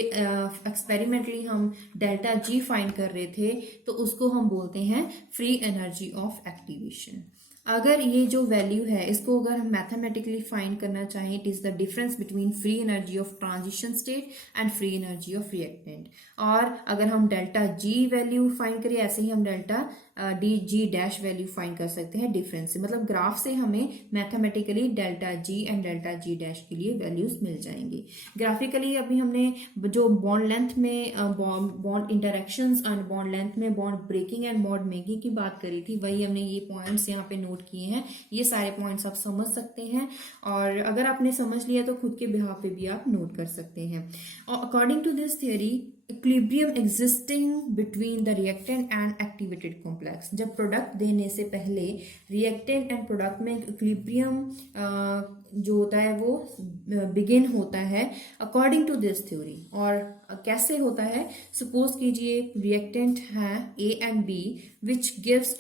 experimentally हम delta G find कर रहे थे तो उसको हम बोलते हैं फ्री एनर्जी ऑफ एक्टिवेशन. अगर ये जो वैल्यू है इसको अगर हम मैथमेटिकली फाइंड करना चाहें, it is the difference between free energy of transition state and free energy of reactant. और अगर हम डेल्टा जी वैल्यू फाइंड करें, ऐसे ही हम delta D G dash value find कर सकते हैं डिफरेंस से, मतलब ग्राफ से हमें mathematically delta G and delta G dash के लिए वैल्यूज मिल जाएंगी। ग्राफिकली अभी हमने जो बॉन्ड लेंथ में bond interactions and bond length में bond breaking and bond making की बात करी थी, वही हमने ये पॉइंट्स यहाँ पे नोट किए हैं। ये सारे पॉइंट्स आप समझ सकते हैं, और अगर आपने समझ लिया तो खुद के बिहाफ पे भी आप नोट कर सकते हैं। According to this theory, equilibrium existing between the reactant and activated complex. जब प्रोडक्ट देने से पहले रिएक्टेंट एंड प्रोडक्ट में इक्विलिब्रियम जो होता है वो बिगिन होता है अकॉर्डिंग टू दिस थ्योरी। और कैसे होता है, सपोज कीजिए रिएक्टेंट है A and B which gives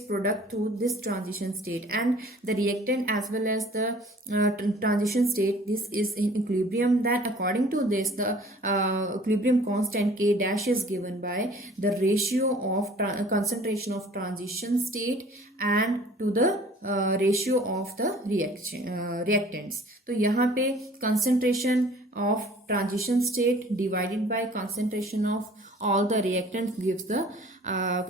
product to this transition state, and the reactant as well as the transition state, this is in equilibrium. Then according to this, the equilibrium constant K dash is given by the ratio of concentration of transition state and to the ratio of the reactants. तो यहाँ पे concentration of transition state divided by concentration of all the reactants gives the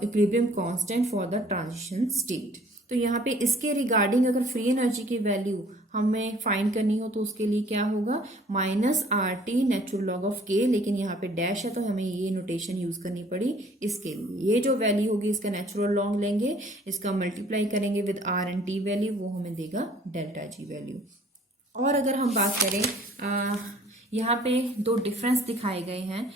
equilibrium constant for the transition state. तो यहाँ पे इसके regarding अगर free energy की value हमें फाइंड करनी हो तो उसके लिए क्या होगा, minus R T natural log of के, लेकिन यहाँ पे डैश है तो हमें ये नोटेशन यूज करनी पड़ी इसके लिए। ये जो वैल्यू होगी इसका नेचुरल लॉग लेंगे, इसका मल्टीप्लाई करेंगे with R and T value, वो हमें देगा डेल्टा जी वैल्यू। और अगर हम बात करें यहाँ पे दो डिफरेंस दिखाए गए हैं।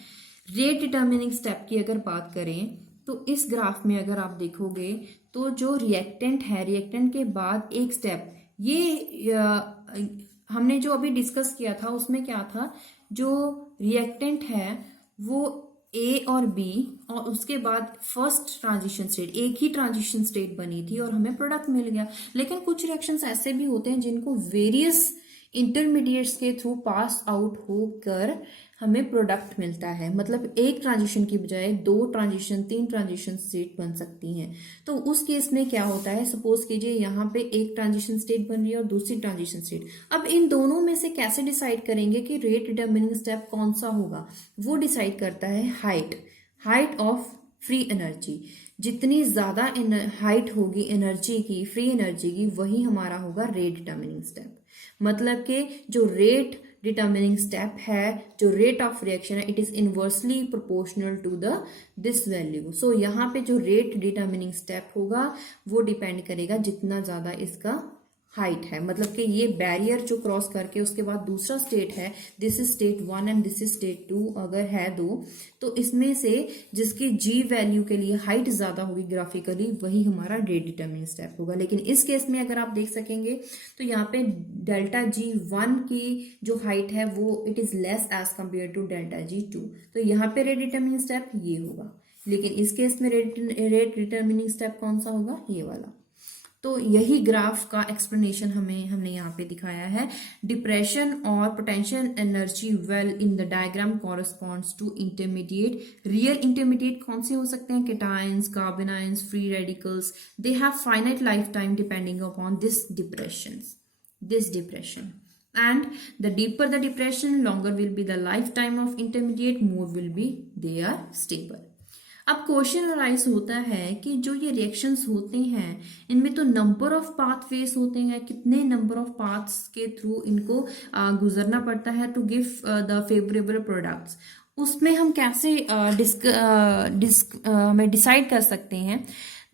रेट डिटर्मिनिंग स्टेप की अगर बात करें तो इस ग्राफ में अगर आप देखोगे तो जो रिएक्टेंट है, रिएक्टेंट के बाद एक स्टेप, ये हमने जो अभी डिस्कस किया था उसमें क्या था, जो रिएक्टेंट है वो ए और बी और उसके बाद फर्स्ट ट्रांजिशन स्टेट, एक ही ट्रांजिशन स्टेट बनी थी और हमें प्रोडक्ट मिल गया। लेकिन कुछ रिएक्शंस ऐसे भी होते हैं जिनको वेरियस इंटरमीडिएट्स के थ्रू पास आउट होकर हमें प्रोडक्ट मिलता है, मतलब एक ट्रांजिशन की बजाय दो ट्रांजिशन, तीन ट्रांजिशन स्टेट बन सकती हैं। तो उस केस में क्या होता है, सपोज कीजिए यहाँ पे एक ट्रांजिशन स्टेट बन रही है और दूसरी ट्रांजिशन स्टेट। अब इन दोनों में से कैसे डिसाइड करेंगे कि रेट डिटर्मिनिंग स्टेप कौन सा होगा, वो डिसाइड करता है हाइट ऑफ फ्री एनर्जी। जितनी ज्यादा हाइट होगी एनर्जी की, फ्री एनर्जी की, वही हमारा होगा रेट डिटर्मिनिंग स्टेप। मतलब कि जो रेट डिटर्मिनिंग स्टेप है, जो रेट ऑफ रिएक्शन है, it is inversely proportional to the this value. So यहाँ पे जो रेट डिटर्मिनिंग स्टेप होगा वो डिपेंड करेगा जितना ज्यादा इसका हाइट है, मतलब कि ये बैरियर जो क्रॉस करके उसके बाद दूसरा स्टेट है, this is state 1 and this is state 2 अगर है दो, तो इसमें से जिसकी जी वैल्यू के लिए हाइट ज्यादा होगी ग्राफिकली, वही हमारा रेट डिटर्मिनिंग स्टेप होगा। लेकिन इस केस में अगर आप देख सकेंगे तो यहाँ पे डेल्टा जी 1 की जो हाइट है वो it is less as compare to delta G 2, तो यहाँ पे रेट डिटर्मिनिंग स्टेप ये होगा। लेकिन इस केस में रेट डिटर्मिनिंग स्टेप कौन सा होगा, ये वाला। तो यही ग्राफ का एक्सप्लेनेशन हमने यहाँ पे दिखाया है। डिप्रेशन और potential energy well in the diagram corresponds to intermediate. Real intermediate कौन से हो सकते हैं, cations, carbanions, free radicals. They have finite lifetime depending upon this depression. And the deeper the depression, longer will be the lifetime of intermediate, more will be they are stable. अब question arise होता है कि जो ये reactions होते हैं इनमें तो नंबर ऑफ पाथवेज होते हैं, कितने नंबर ऑफ पाथ्स के थ्रू इनको गुजरना पड़ता है to give the favourable products. उसमें हम कैसे हमें डिसाइड कर सकते हैं,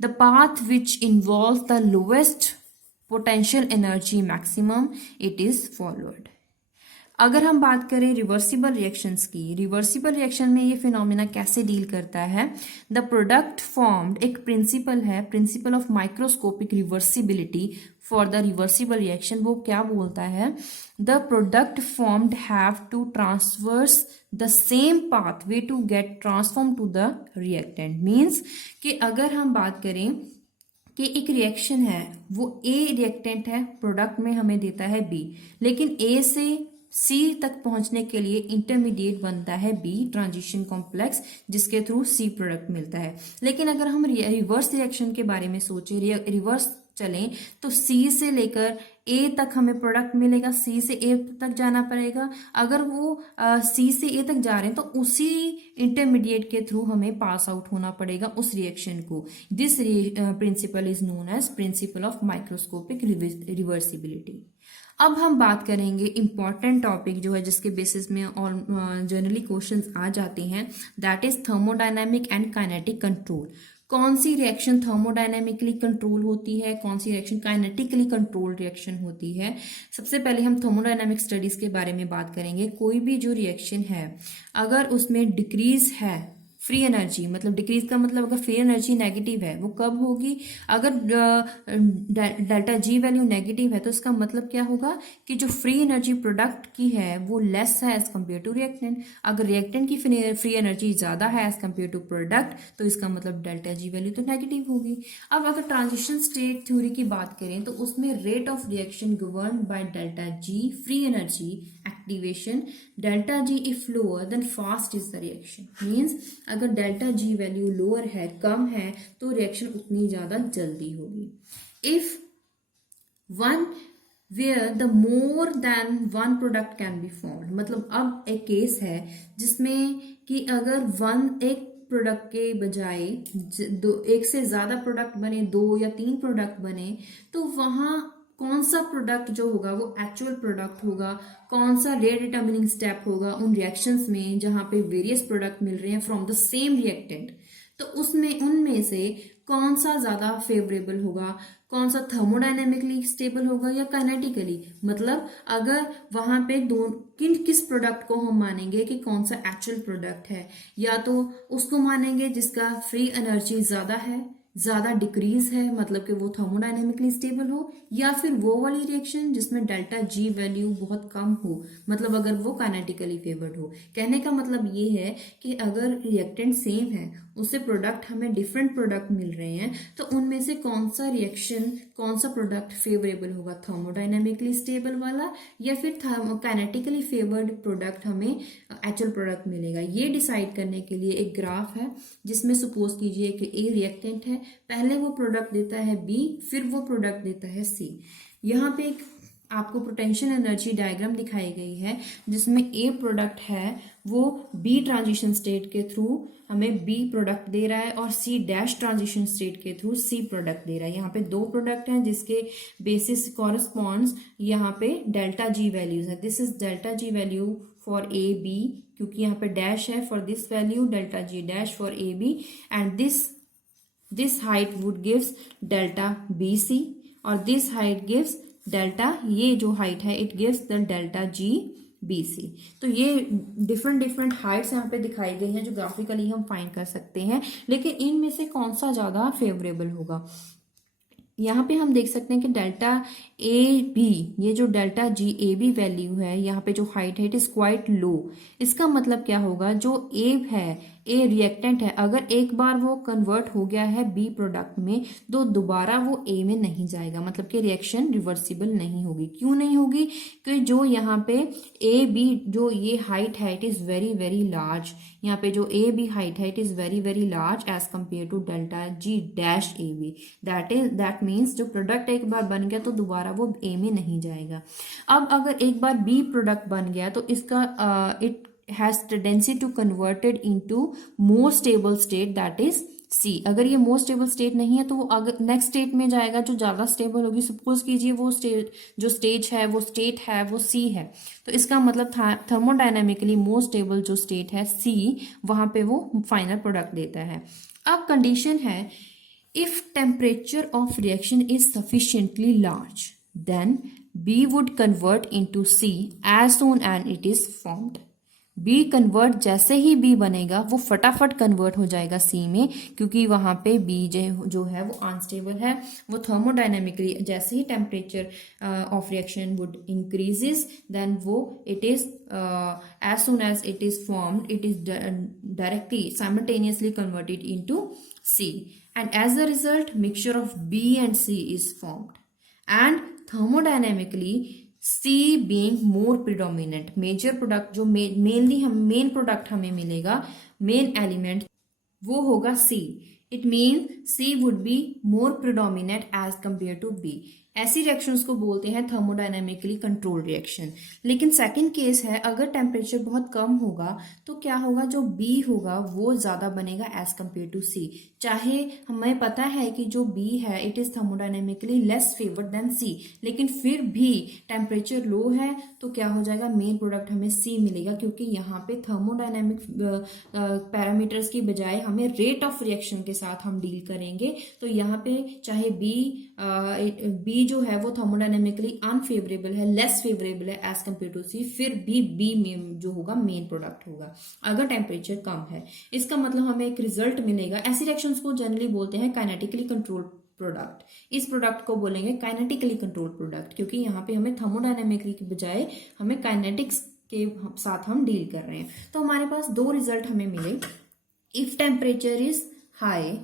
the path which involve the lowest potential energy maximum, it is followed. अगर हम बात करें रिवर्सिबल रिएक्शंस की, रिवर्सिबल रिएक्शन में ये फिनोमिना कैसे डील करता है, द प्रोडक्ट फॉर्म्ड, एक प्रिंसिपल है, principle of microscopic reversibility for the reversible reaction. वो क्या बोलता है, the product formed have to transverse the same pathway to get transform to the reactant. Means कि अगर हम बात करें कि एक रिएक्शन है, वो ए रिएक्टेंट है, प्रोडक्ट में हमें देता है बी, लेकिन ए से सी तक पहुंचने के लिए इंटरमीडिएट बनता है बी ट्रांजिशन कॉम्प्लेक्स, जिसके थ्रू सी प्रोडक्ट मिलता है। लेकिन अगर हम रिवर्स रिएक्शन के बारे में सोचे, रिवर्स चलें तो C से लेकर A तक हमें प्रोडक्ट मिलेगा, C से A तक जाना पड़ेगा। अगर वो C से A तक जा रहे हैं तो उसी इंटरमीडिएट के थ्रू हमें पास आउट होना पड़ेगा उस रिएक्शन को। This principle is known as principle of microscopic reversibility. अब हम बात करेंगे इम्पॉर्टेंट टॉपिक जो है जिसके बेसिस में और जनरली क्वेश्चंस आ जाते हैं, that is thermodynamic and kinetic control. कौन सी रिएक्शन थर्मोडायनेमिकली कंट्रोल होती है, कौन सी रिएक्शन काइनेटिकली कंट्रोल रिएक्शन होती है। सबसे पहले हम थर्मोडायनेमिक स्टडीज के बारे में बात करेंगे। कोई भी जो रिएक्शन है अगर उसमें डिक्रीज है फ्री एनर्जी, मतलब डिक्रीज का मतलब अगर फ्री एनर्जी नेगेटिव है वो कब होगी, अगर डेल्टा जी वैल्यू नेगेटिव है तो इसका मतलब क्या होगा कि जो फ्री एनर्जी प्रोडक्ट की है वो लेस है एज कम्पेयर टू रिएक्टेंट। अगर रिएक्टेंट की फ्री एनर्जी ज्यादा है एज कम्पेयर टू प्रोडक्ट तो इसका मतलब डेल्टा जी वैल्यू तो नेगेटिव होगी। अब अगर ट्रांजिशन स्टेट थ्योरी की बात करें तो उसमें rate of reaction govern by delta G free energy activation, delta G if lower then fast is the reaction. Means अगर डेल्टा जी वैल्यू लोअर है, कम है, तो रिएक्शन उतनी ज्यादा जल्दी होगी। If one where the more than one product can be formed, मतलब अब एक केस है जिसमें कि अगर एक प्रोडक्ट के बजाय एक से ज्यादा प्रोडक्ट बने, 2 या 3 प्रोडक्ट बने, तो वहां कौन सा प्रोडक्ट जो होगा वो एक्चुअल प्रोडक्ट होगा, कौन सा रेट डिटर्मिनिंग स्टेप होगा उन रिएक्शंस में जहां पे वेरियस प्रोडक्ट मिल रहे हैं फ्रॉम द सेम रिएक्टेंट, तो उसमें उनमें से कौन सा ज्यादा फेवरेबल होगा, कौन सा थर्मोडायनेमिकली स्टेबल होगा या काइनेटिकली। मतलब अगर वहां पे किस प्रोडक्ट को हम मानेंगे कि कौन सा एक्चुअल प्रोडक्ट है, या तो उसको मानेंगे जिसका फ्री एनर्जी ज्यादा है, ज्यादा डिक्रीज है, मतलब कि वो थर्मोडायनेमिकली स्टेबल हो, या फिर वो वाली रिएक्शन जिसमें डेल्टा जी वैल्यू बहुत कम हो, मतलब अगर वो काइनेटिकली फेवर्ड हो। कहने का मतलब ये है कि अगर रिएक्टेंट सेम है, उससे प्रोडक्ट हमें डिफरेंट प्रोडक्ट मिल रहे हैं, तो उनमें से कौन सा रिएक्शन, कौन सा प्रोडक्ट फेवरेबल होगा, थर्मोडायनेमिकली स्टेबल वाला या फिर काइनेटिकली फेवर्ड प्रोडक्ट हमें एक्चुअल प्रोडक्ट मिलेगा। ये डिसाइड करने के लिए एक ग्राफ है जिसमें सपोज कीजिए कि ए रिएक्टेंट है, पहले वो प्रोडक्ट देता है बी, फिर वो प्रोडक्ट देता है सी। यहाँ पे एक आपको पोटेंशियल एनर्जी डायग्राम दिखाई गई है जिसमें ए प्रोडक्ट है वो बी ट्रांजिशन स्टेट के थ्रू हमें बी प्रोडक्ट दे रहा है और सी डैश ट्रांजिशन स्टेट के थ्रू सी प्रोडक्ट दे रहा है। यहाँ पे 2 प्रोडक्ट हैं जिसके बेसिस कॉरस्पॉन्ड्स यहाँ पे डेल्टा जी वैल्यूज है। This is delta G value for A B, क्योंकि यहाँ पे डैश है, for this value delta G dash for A B, and this height would gives delta BC और this height gives delta, ये जो height है it gives the delta G BC। तो ये डिफरेंट हाइट्स यहाँ पे दिखाई गई हैं जो ग्राफिकली हम फाइंड कर सकते हैं, लेकिन इनमें से कौन सा ज्यादा फेवरेबल होगा। यहाँ पे हम देख सकते हैं कि डेल्टा ए बी, ये जो delta G A B value है, यहाँ पे जो हाइट है इट इज क्वाइट लो। इसका मतलब क्या होगा, जो ए है, ए रिएक्टेंट है, अगर एक बार वो कन्वर्ट हो गया है बी प्रोडक्ट में तो दोबारा वो ए में नहीं जाएगा, मतलब कि रिएक्शन रिवर्सिबल नहीं होगी। क्यों नहीं होगी, कि जो यहाँ पे ए बी जो ये हाइट है it is very very large, यहाँ पे जो ए बी हाइट है it is very very large as compare to delta G dash A B. That means जो प्रोडक्ट एक बार बन गया तो दोबारा वो ए में नहीं जाएगा। अब अगर एक बार बी प्रोडक्ट बन गया तो इसका it has tendency to converted into more stable state, that is C। अगर ये more stable state नहीं है तो वो अगर नेक्स्ट स्टेट में जाएगा जो ज्यादा स्टेबल होगी। सपोज कीजिए वो जो स्टेट है वो C है, तो इसका मतलब थर्मोडायनेमिकली मोर स्टेबल जो स्टेट है C, वहां पे वो फाइनल प्रोडक्ट देता है। अब कंडीशन है if temperature of reaction is sufficiently large then B would convert into C as soon as it is formed। B convert, जैसे ही बी बनेगा वो फटाफट कन्वर्ट हो जाएगा सी में, क्योंकि वहां पे बी जो है वो अनस्टेबल है। वो थर्मोडायनेमिकली जैसे ही temperature of reaction would increases then वो it is as soon as it is formed it is directly simultaneously converted into C, and as a result mixture of B and C is formed. And thermodynamically C being more predominant, major product जो mainly हम main product हमें मिलेगा, main element वो होगा C। It mean C would be more predominant as compare to B. ऐसी reactions को बोलते हैं थर्मोडायनेमिकली कंट्रोल्ड रिएक्शन। लेकिन सेकंड केस है, अगर टेम्परेचर बहुत कम होगा तो क्या होगा, जो बी होगा वो ज्यादा बनेगा एज कंपेयर टू सी। चाहे हमें पता है कि जो बी है it is thermodynamically less favoured than C, लेकिन फिर भी टेम्परेचर लो है तो क्या हो जाएगा, मेन प्रोडक्ट हमें सी मिलेगा, क्योंकि यहाँ पे थर्मोडायनेमिक पैरामीटर्स की बजाय हमें रेट ऑफ रिएक्शन के साथ हम डील करेंगे। तो यहाँ पे चाहे बी जो है वो थर्मोडायनेमिकली अनफेवरेबल है, लेस फेवरेबल है एज कंपेयर टू सी, फिर भी बी में जो होगा मेन प्रोडक्ट होगा अगर टेम्परेचर कम है। इसका मतलब हमें एक रिजल्ट मिलेगा। ऐसी रिएक्शंस को जनरली बोलते हैं काइनेटिकली कंट्रोल्ड प्रोडक्ट। इस प्रोडक्ट को बोलेंगे काइनेटिकली कंट्रोल्ड प्रोडक्ट, क्योंकि यहाँ पे हमें थर्मोडायनेमिकली की बजाय हमें काइनेटिक्स के साथ हम डील कर रहे हैं। तो हमारे पास दो रिजल्ट हमें मिले। इफ टेम्परेचर इज हाई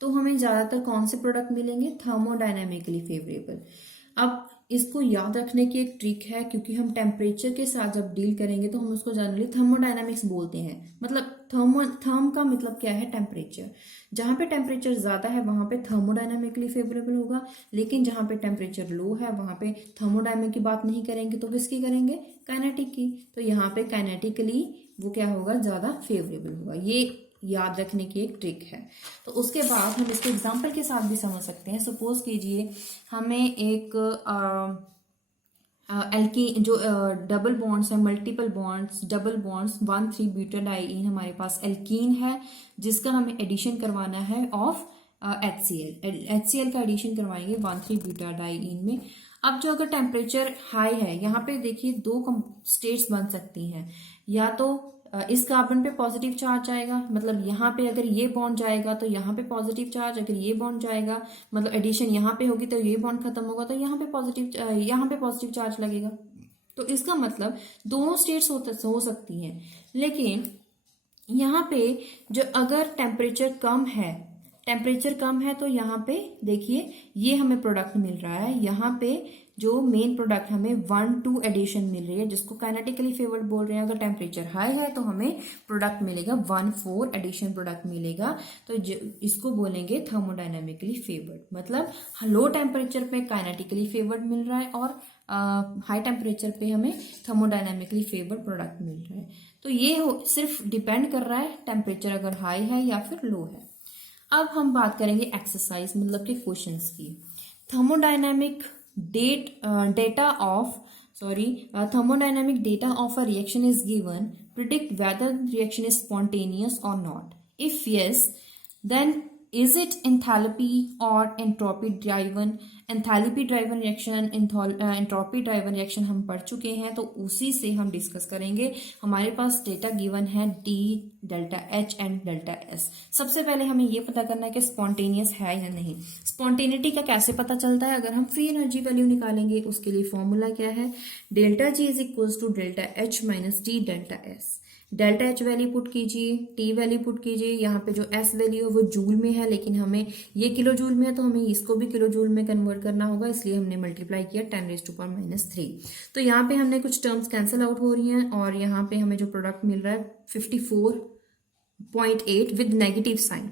तो हमें ज्यादातर कौन से प्रोडक्ट मिलेंगे, थर्मोडायनेमिकली फेवरेबल। अब इसको याद रखने की एक ट्रिक है, क्योंकि हम टेम्परेचर के साथ जब डील करेंगे तो हम उसको जनरली थर्मोडायनामिक्स बोलते हैं। मतलब थर्म का मतलब क्या है, टेम्परेचर। जहां पे टेम्परेचर ज्यादा है वहां पे थर्मोडायनामिकली फेवरेबल होगा, लेकिन जहां पे टेम्परेचर लो है वहां पे थर्मोडायनामिक की बात नहीं करेंगे तो किसकी करेंगे, काइनेटिक की। तो यहाँ पे काइनेटिकली वो क्या होगा, ज्यादा फेवरेबल होगा। ये याद रखने की एक ट्रिक है। तो उसके बाद हम इसको एग्जांपल के साथ भी समझ सकते हैं। सपोज कीजिए हमें एक एल्कीन जो डबल बॉन्ड्स है, मल्टीपल बॉन्ड्स, डबल बॉन्ड्स 1,3-ब्यूटाडाइईन हमारे पास एल्कीन है, जिसका हमें एडिशन करवाना है ऑफ HCl का एडिशन करवाएंगे 1,3-ब्यूटाडाइईन में। अब जो अगर टेम्परेचर हाई है, यहाँ पे देखिए दो स्टेट्स बन सकती हैं। या तो इस कार्बन पे पॉजिटिव चार्ज आएगा, मतलब यहाँ पे अगर ये बॉन्ड जाएगा तो यहाँ पे पॉजिटिव चार्ज, अगर ये बॉन्ड जाएगा मतलब एडिशन यहाँ पे होगी तो ये बॉन्ड खत्म होगा तो यहाँ पे पॉजिटिव चार्ज लगेगा। तो इसका मतलब दोनों स्टेट्स हो सकती हैं। लेकिन यहाँ पे जो अगर टेम्परेचर कम है तो यहाँ पे देखिए ये हमें प्रोडक्ट मिल रहा है। यहाँ पे जो मेन प्रोडक्ट हमें 1,2 एडिशन मिल रही है, जिसको काइनेटिकली फेवर्ड बोल रहे हैं। अगर टेम्परेचर हाई है तो हमें प्रोडक्ट मिलेगा 1,4 एडिशन प्रोडक्ट मिलेगा। तो इसको बोलेंगे थर्मोडायनेमिकली फेवर्ड। मतलब लो टेम्परेचर पे काइनेटिकली फेवर्ड मिल रहा है और हाई टेम्परेचर पे हमें थर्मोडायनेमिकली फेवर्ड प्रोडक्ट मिल रहा है। तो ये सिर्फ डिपेंड कर रहा है टेम्परेचर अगर हाई है या फिर लो है। अब हम बात करेंगे एक्सरसाइज मतलब के क्वेश्चंस की। Thermodynamic data of a reaction is given. Predict whether the reaction is spontaneous or not. If yes, then is it enthalpy or entropy driven? Enthalpy driven reaction, entropy driven reaction हम पढ़ चुके हैं, तो उसी से हम discuss करेंगे। हमारे पास डेटा गिवन है D, delta H and delta S। सबसे पहले हमें ये पता करना है कि स्पॉन्टेनियस है या नहीं। स्पॉन्टेनिटी का कैसे पता चलता है, अगर हम फ्री एनर्जी वैल्यू निकालेंगे उसके लिए फॉर्मूला क्या है, delta G is equals to delta H minus D delta S। Delta H value put कीजिए, T वैल्यू पुट कीजिए। यहाँ पे जो S वैल्यू है वो जूल में है, लेकिन हमें ये किलो जूल में है तो हमें इसको भी किलो जूल में कन्वर्ट करना होगा, इसलिए हमने मल्टीप्लाई किया 10⁻⁻³ तो यहाँ पे हमने कुछ टर्म्स कैंसिल आउट हो रही हैं और यहाँ पे हमें जो प्रोडक्ट मिल रहा है 54.8 विद नेगेटिव साइन।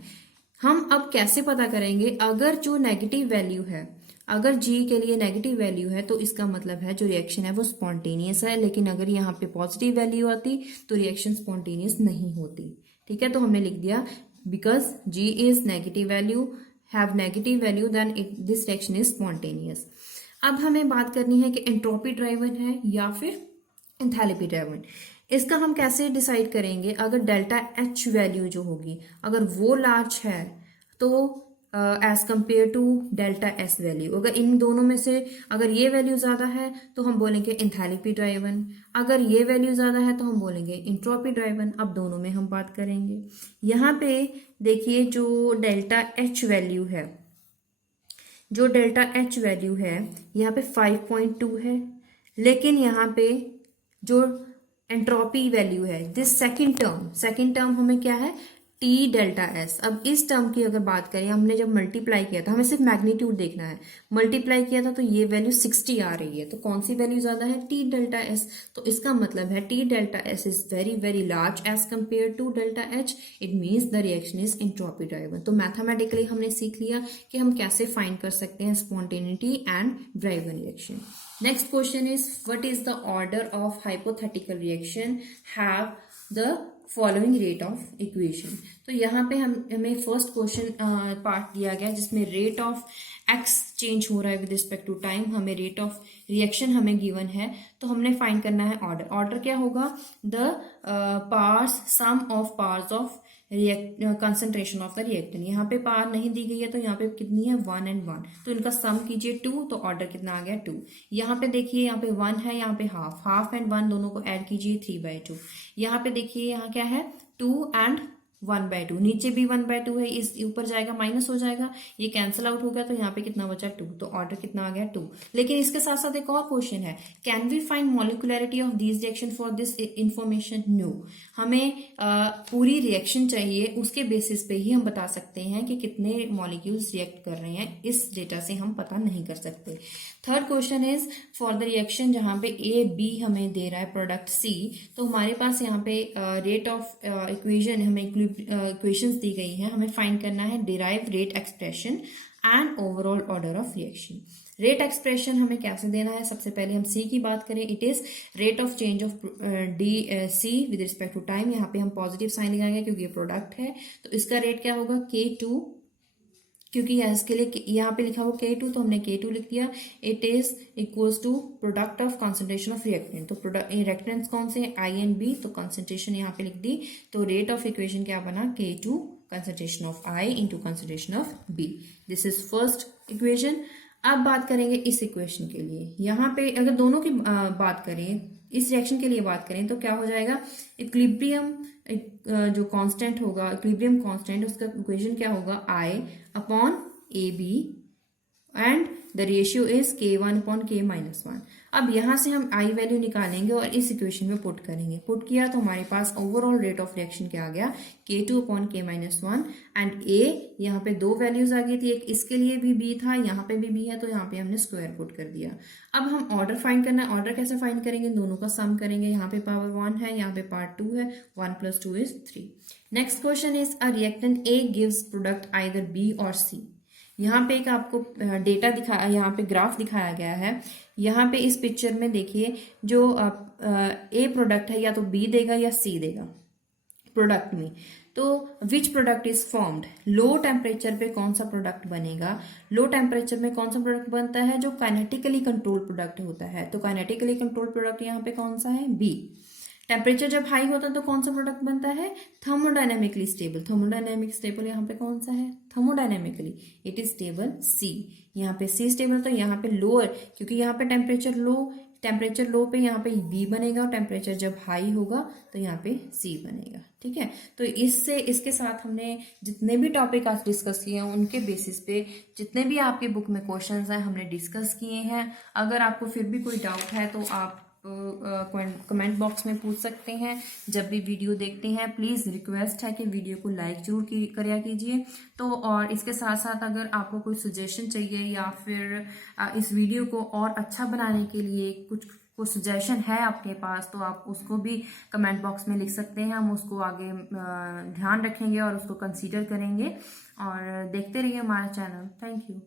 हम अब कैसे पता करेंगे, अगर जो नेगेटिव वैल्यू है, अगर G के लिए नेगेटिव वैल्यू है तो इसका मतलब है जो रिएक्शन है वो स्पॉन्टेनियस है। लेकिन अगर यहाँ पे पॉजिटिव वैल्यू आती तो रिएक्शन स्पॉन्टेनियस नहीं होती। ठीक है, तो हमने लिख दिया because G is negative value, have negative value, then this reaction is spontaneous. अब हमें बात करनी है कि एंट्रोपी ड्राइवन है या फिर एंथैल्पी ड्राइवन। इसका हम कैसे डिसाइड करेंगे, अगर डेल्टा H वैल्यू जो होगी अगर वो लार्ज है तो as compare to delta S value, अगर इन दोनों में से अगर ये वैल्यू ज्यादा है तो हम बोलेंगे एंथैल्पी ड्राइवन, अगर ये वैल्यू ज्यादा है तो हम बोलेंगे एंट्रोपी ड्राइवन। अब दोनों में हम बात करेंगे। यहाँ पे देखिए जो डेल्टा H वैल्यू है, जो डेल्टा H वैल्यू है यहाँ पे 5.2 है, लेकिन यहाँ पे जो एंट्रोपी वैल्यू है दिस सेकंड टर्म हमें क्या है टी डेल्टा एस। अब इस टर्म की अगर बात करें, हमने जब मल्टीप्लाई किया था, हमें सिर्फ मैग्नीट्यूड देखना है, मल्टीप्लाई किया था तो ये वैल्यू 60 आ रही है, तो कौन सी वैल्यू ज्यादा है, टी डेल्टा एस। तो इसका मतलब है T delta S is very very large as compare to delta H, it means the reaction is entropy driven. तो मैथमेटिकली हमने सीख लिया कि हम कैसे फाइंड कर सकते हैं spontaneity and driven reaction. Next question is what is the order of hypothetical reaction have the following rate of equation. तो यहाँ पे हमें फर्स्ट क्वेश्चन पार्ट दिया गया जिसमें रेट ऑफ एक्स चेंज हो रहा है विद रिस्पेक्ट टू टाइम, हमें रेट ऑफ रिएक्शन हमें गिवन है, तो हमने फाइंड करना है ऑर्डर। ऑर्डर क्या होगा, the powers sum of powers of concentration of the reactant. यहाँ पे पार नहीं दी गई है तो यहाँ पे कितनी है 1 and 1, तो इनका सम कीजिए 2, तो ऑर्डर कितना आ गया 2। यहाँ पे देखिए यहाँ पे 1 है, यहाँ पे हाफ एंड 1 दोनों को ऐड कीजिए 3/2। यहाँ पे देखिए यहाँ क्या है 2 and 1/2, नीचे भी 1/2 है, इस ऊपर जाएगा माइनस हो जाएगा, ये कैंसिल आउट हो गया, तो यहाँ पे कितना बचा 2, तो ऑर्डर कितना आ गया 2। लेकिन इसके साथ साथ एक और क्वेश्चन है, can we find molecularity of this reaction for this information. No, हमें पूरी रिएक्शन चाहिए, उसके बेसिस पे ही हम बता सकते हैं कि कितने मॉलिक्यूल्स रिएक्ट कर रहे हैं, इस डेटा से हम पता नहीं कर सकते। Third question is for the reaction जहां पे ए बी हमें दे रहा है प्रोडक्ट सी, तो हमारे पास यहाँ पे रेट ऑफ इक्वेशन हमें इक्वेशंस दी गई हैं, हमें फाइंड करना है derive rate expression and overall order of reaction. Rate expression हमें कैसे देना है, सबसे पहले हम सी की बात करें, it is rate of change of D C with respect to time. यहाँ पे हम पॉजिटिव साइन लगाएंगे क्योंकि ये प्रोडक्ट है, तो इसका रेट क्या होगा K2, क्योंकि इसके लिए यहाँ पे लिखा हुआ K2 तो हमने K2 लिख दिया। It is equals to product of concentration of reactant, तो प्रोडक्ट रिएक्टेंट्स कौन से I and B, तो कंसंट्रेशन यहाँ पे लिख दी, तो रेट ऑफ इक्वेशन क्या बना K2 concentration of I into concentration of B। This is first equation. अब बात करेंगे इस इक्वेशन के लिए, यहाँ पे अगर दोनों की बात करें, इस रिएक्शन के लिए बात करें तो क्या हो जाएगा, इक्विलिब्रियम जो कांस्टेंट होगा, इक्विलिब्रियम कांस्टेंट, उसका इक्वेशन क्या होगा I upon AB and the ratio is K1/K-1। अब यहां से हम I वैल्यू निकालेंगे और इस इक्वेशन में पुट करेंगे, पुट किया तो हमारे पास ओवरऑल रेट ऑफ रिएक्शन क्या आ गया K2/K-1 एंड A यहाँ पे दो वैल्यूज आ गई थी, एक इसके लिए भी B था, यहाँ पे भी B है, तो यहाँ पे हमने स्क्वायर पुट कर दिया। अब हम ऑर्डर फाइंड करना है, ऑर्डर कैसे फाइंड करेंगे, दोनों का सम करेंगे, यहाँ पे पावर 1 है, यहाँ पे पार्ट 2 है, 1 + 2 = 3। Next question is a reactant A gives product either B और C। यहाँ पे एक आपको डेटा दिखाया, यहाँ पे ग्राफ दिखाया गया है, यहाँ पे इस पिक्चर में देखिए जो ए प्रोडक्ट है या तो बी देगा या सी देगा प्रोडक्ट में, तो which product is formed, low temperature पे कौन सा प्रोडक्ट बनेगा, लो टेम्परेचर में कौन सा प्रोडक्ट बनता है, जो काइनेटिकली कंट्रोल प्रोडक्ट होता है, तो काइनेटिकली कंट्रोल प्रोडक्ट यहाँ पे कौन सा है, बी। टेम्परेचर जब हाई होता है तो कौन सा प्रोडक्ट बनता है, थर्मोडायनेमिकली स्टेबल, थर्मोडायनेमिक स्टेबल यहाँ पे कौन सा है, थर्मोडायनेमिकली इट इज स्टेबल सी। यहाँ पे सी स्टेबल, तो यहाँ पे लोअर, क्योंकि यहाँ पे टेम्परेचर लो पे यहाँ पे बी बनेगा, और टेम्परेचर जब हाई होगा तो यहाँ पे सी बनेगा। ठीक है, तो इसके साथ हमने जितने भी टॉपिक आज डिस्कस किए हैं उनके बेसिस पे जितने भी आपके बुक में क्वेश्चंस हैं हमने डिस्कस किए हैं। अगर आपको फिर भी कोई डाउट है तो आप कमेंट बॉक्स में पूछ सकते हैं। जब भी वीडियो देखते हैं प्लीज़ रिक्वेस्ट है कि वीडियो को लाइक जरूर करा कीजिए। तो और इसके साथ साथ अगर आपको कोई सजेशन चाहिए या फिर इस वीडियो को और अच्छा बनाने के लिए कुछ सजेशन है आपके पास, तो आप उसको भी कमेंट बॉक्स में लिख सकते हैं, हम उसको आगे ध्यान रखेंगे और उसको कंसीडर करेंगे। और देखते रहिए हमारा चैनल। Thank you.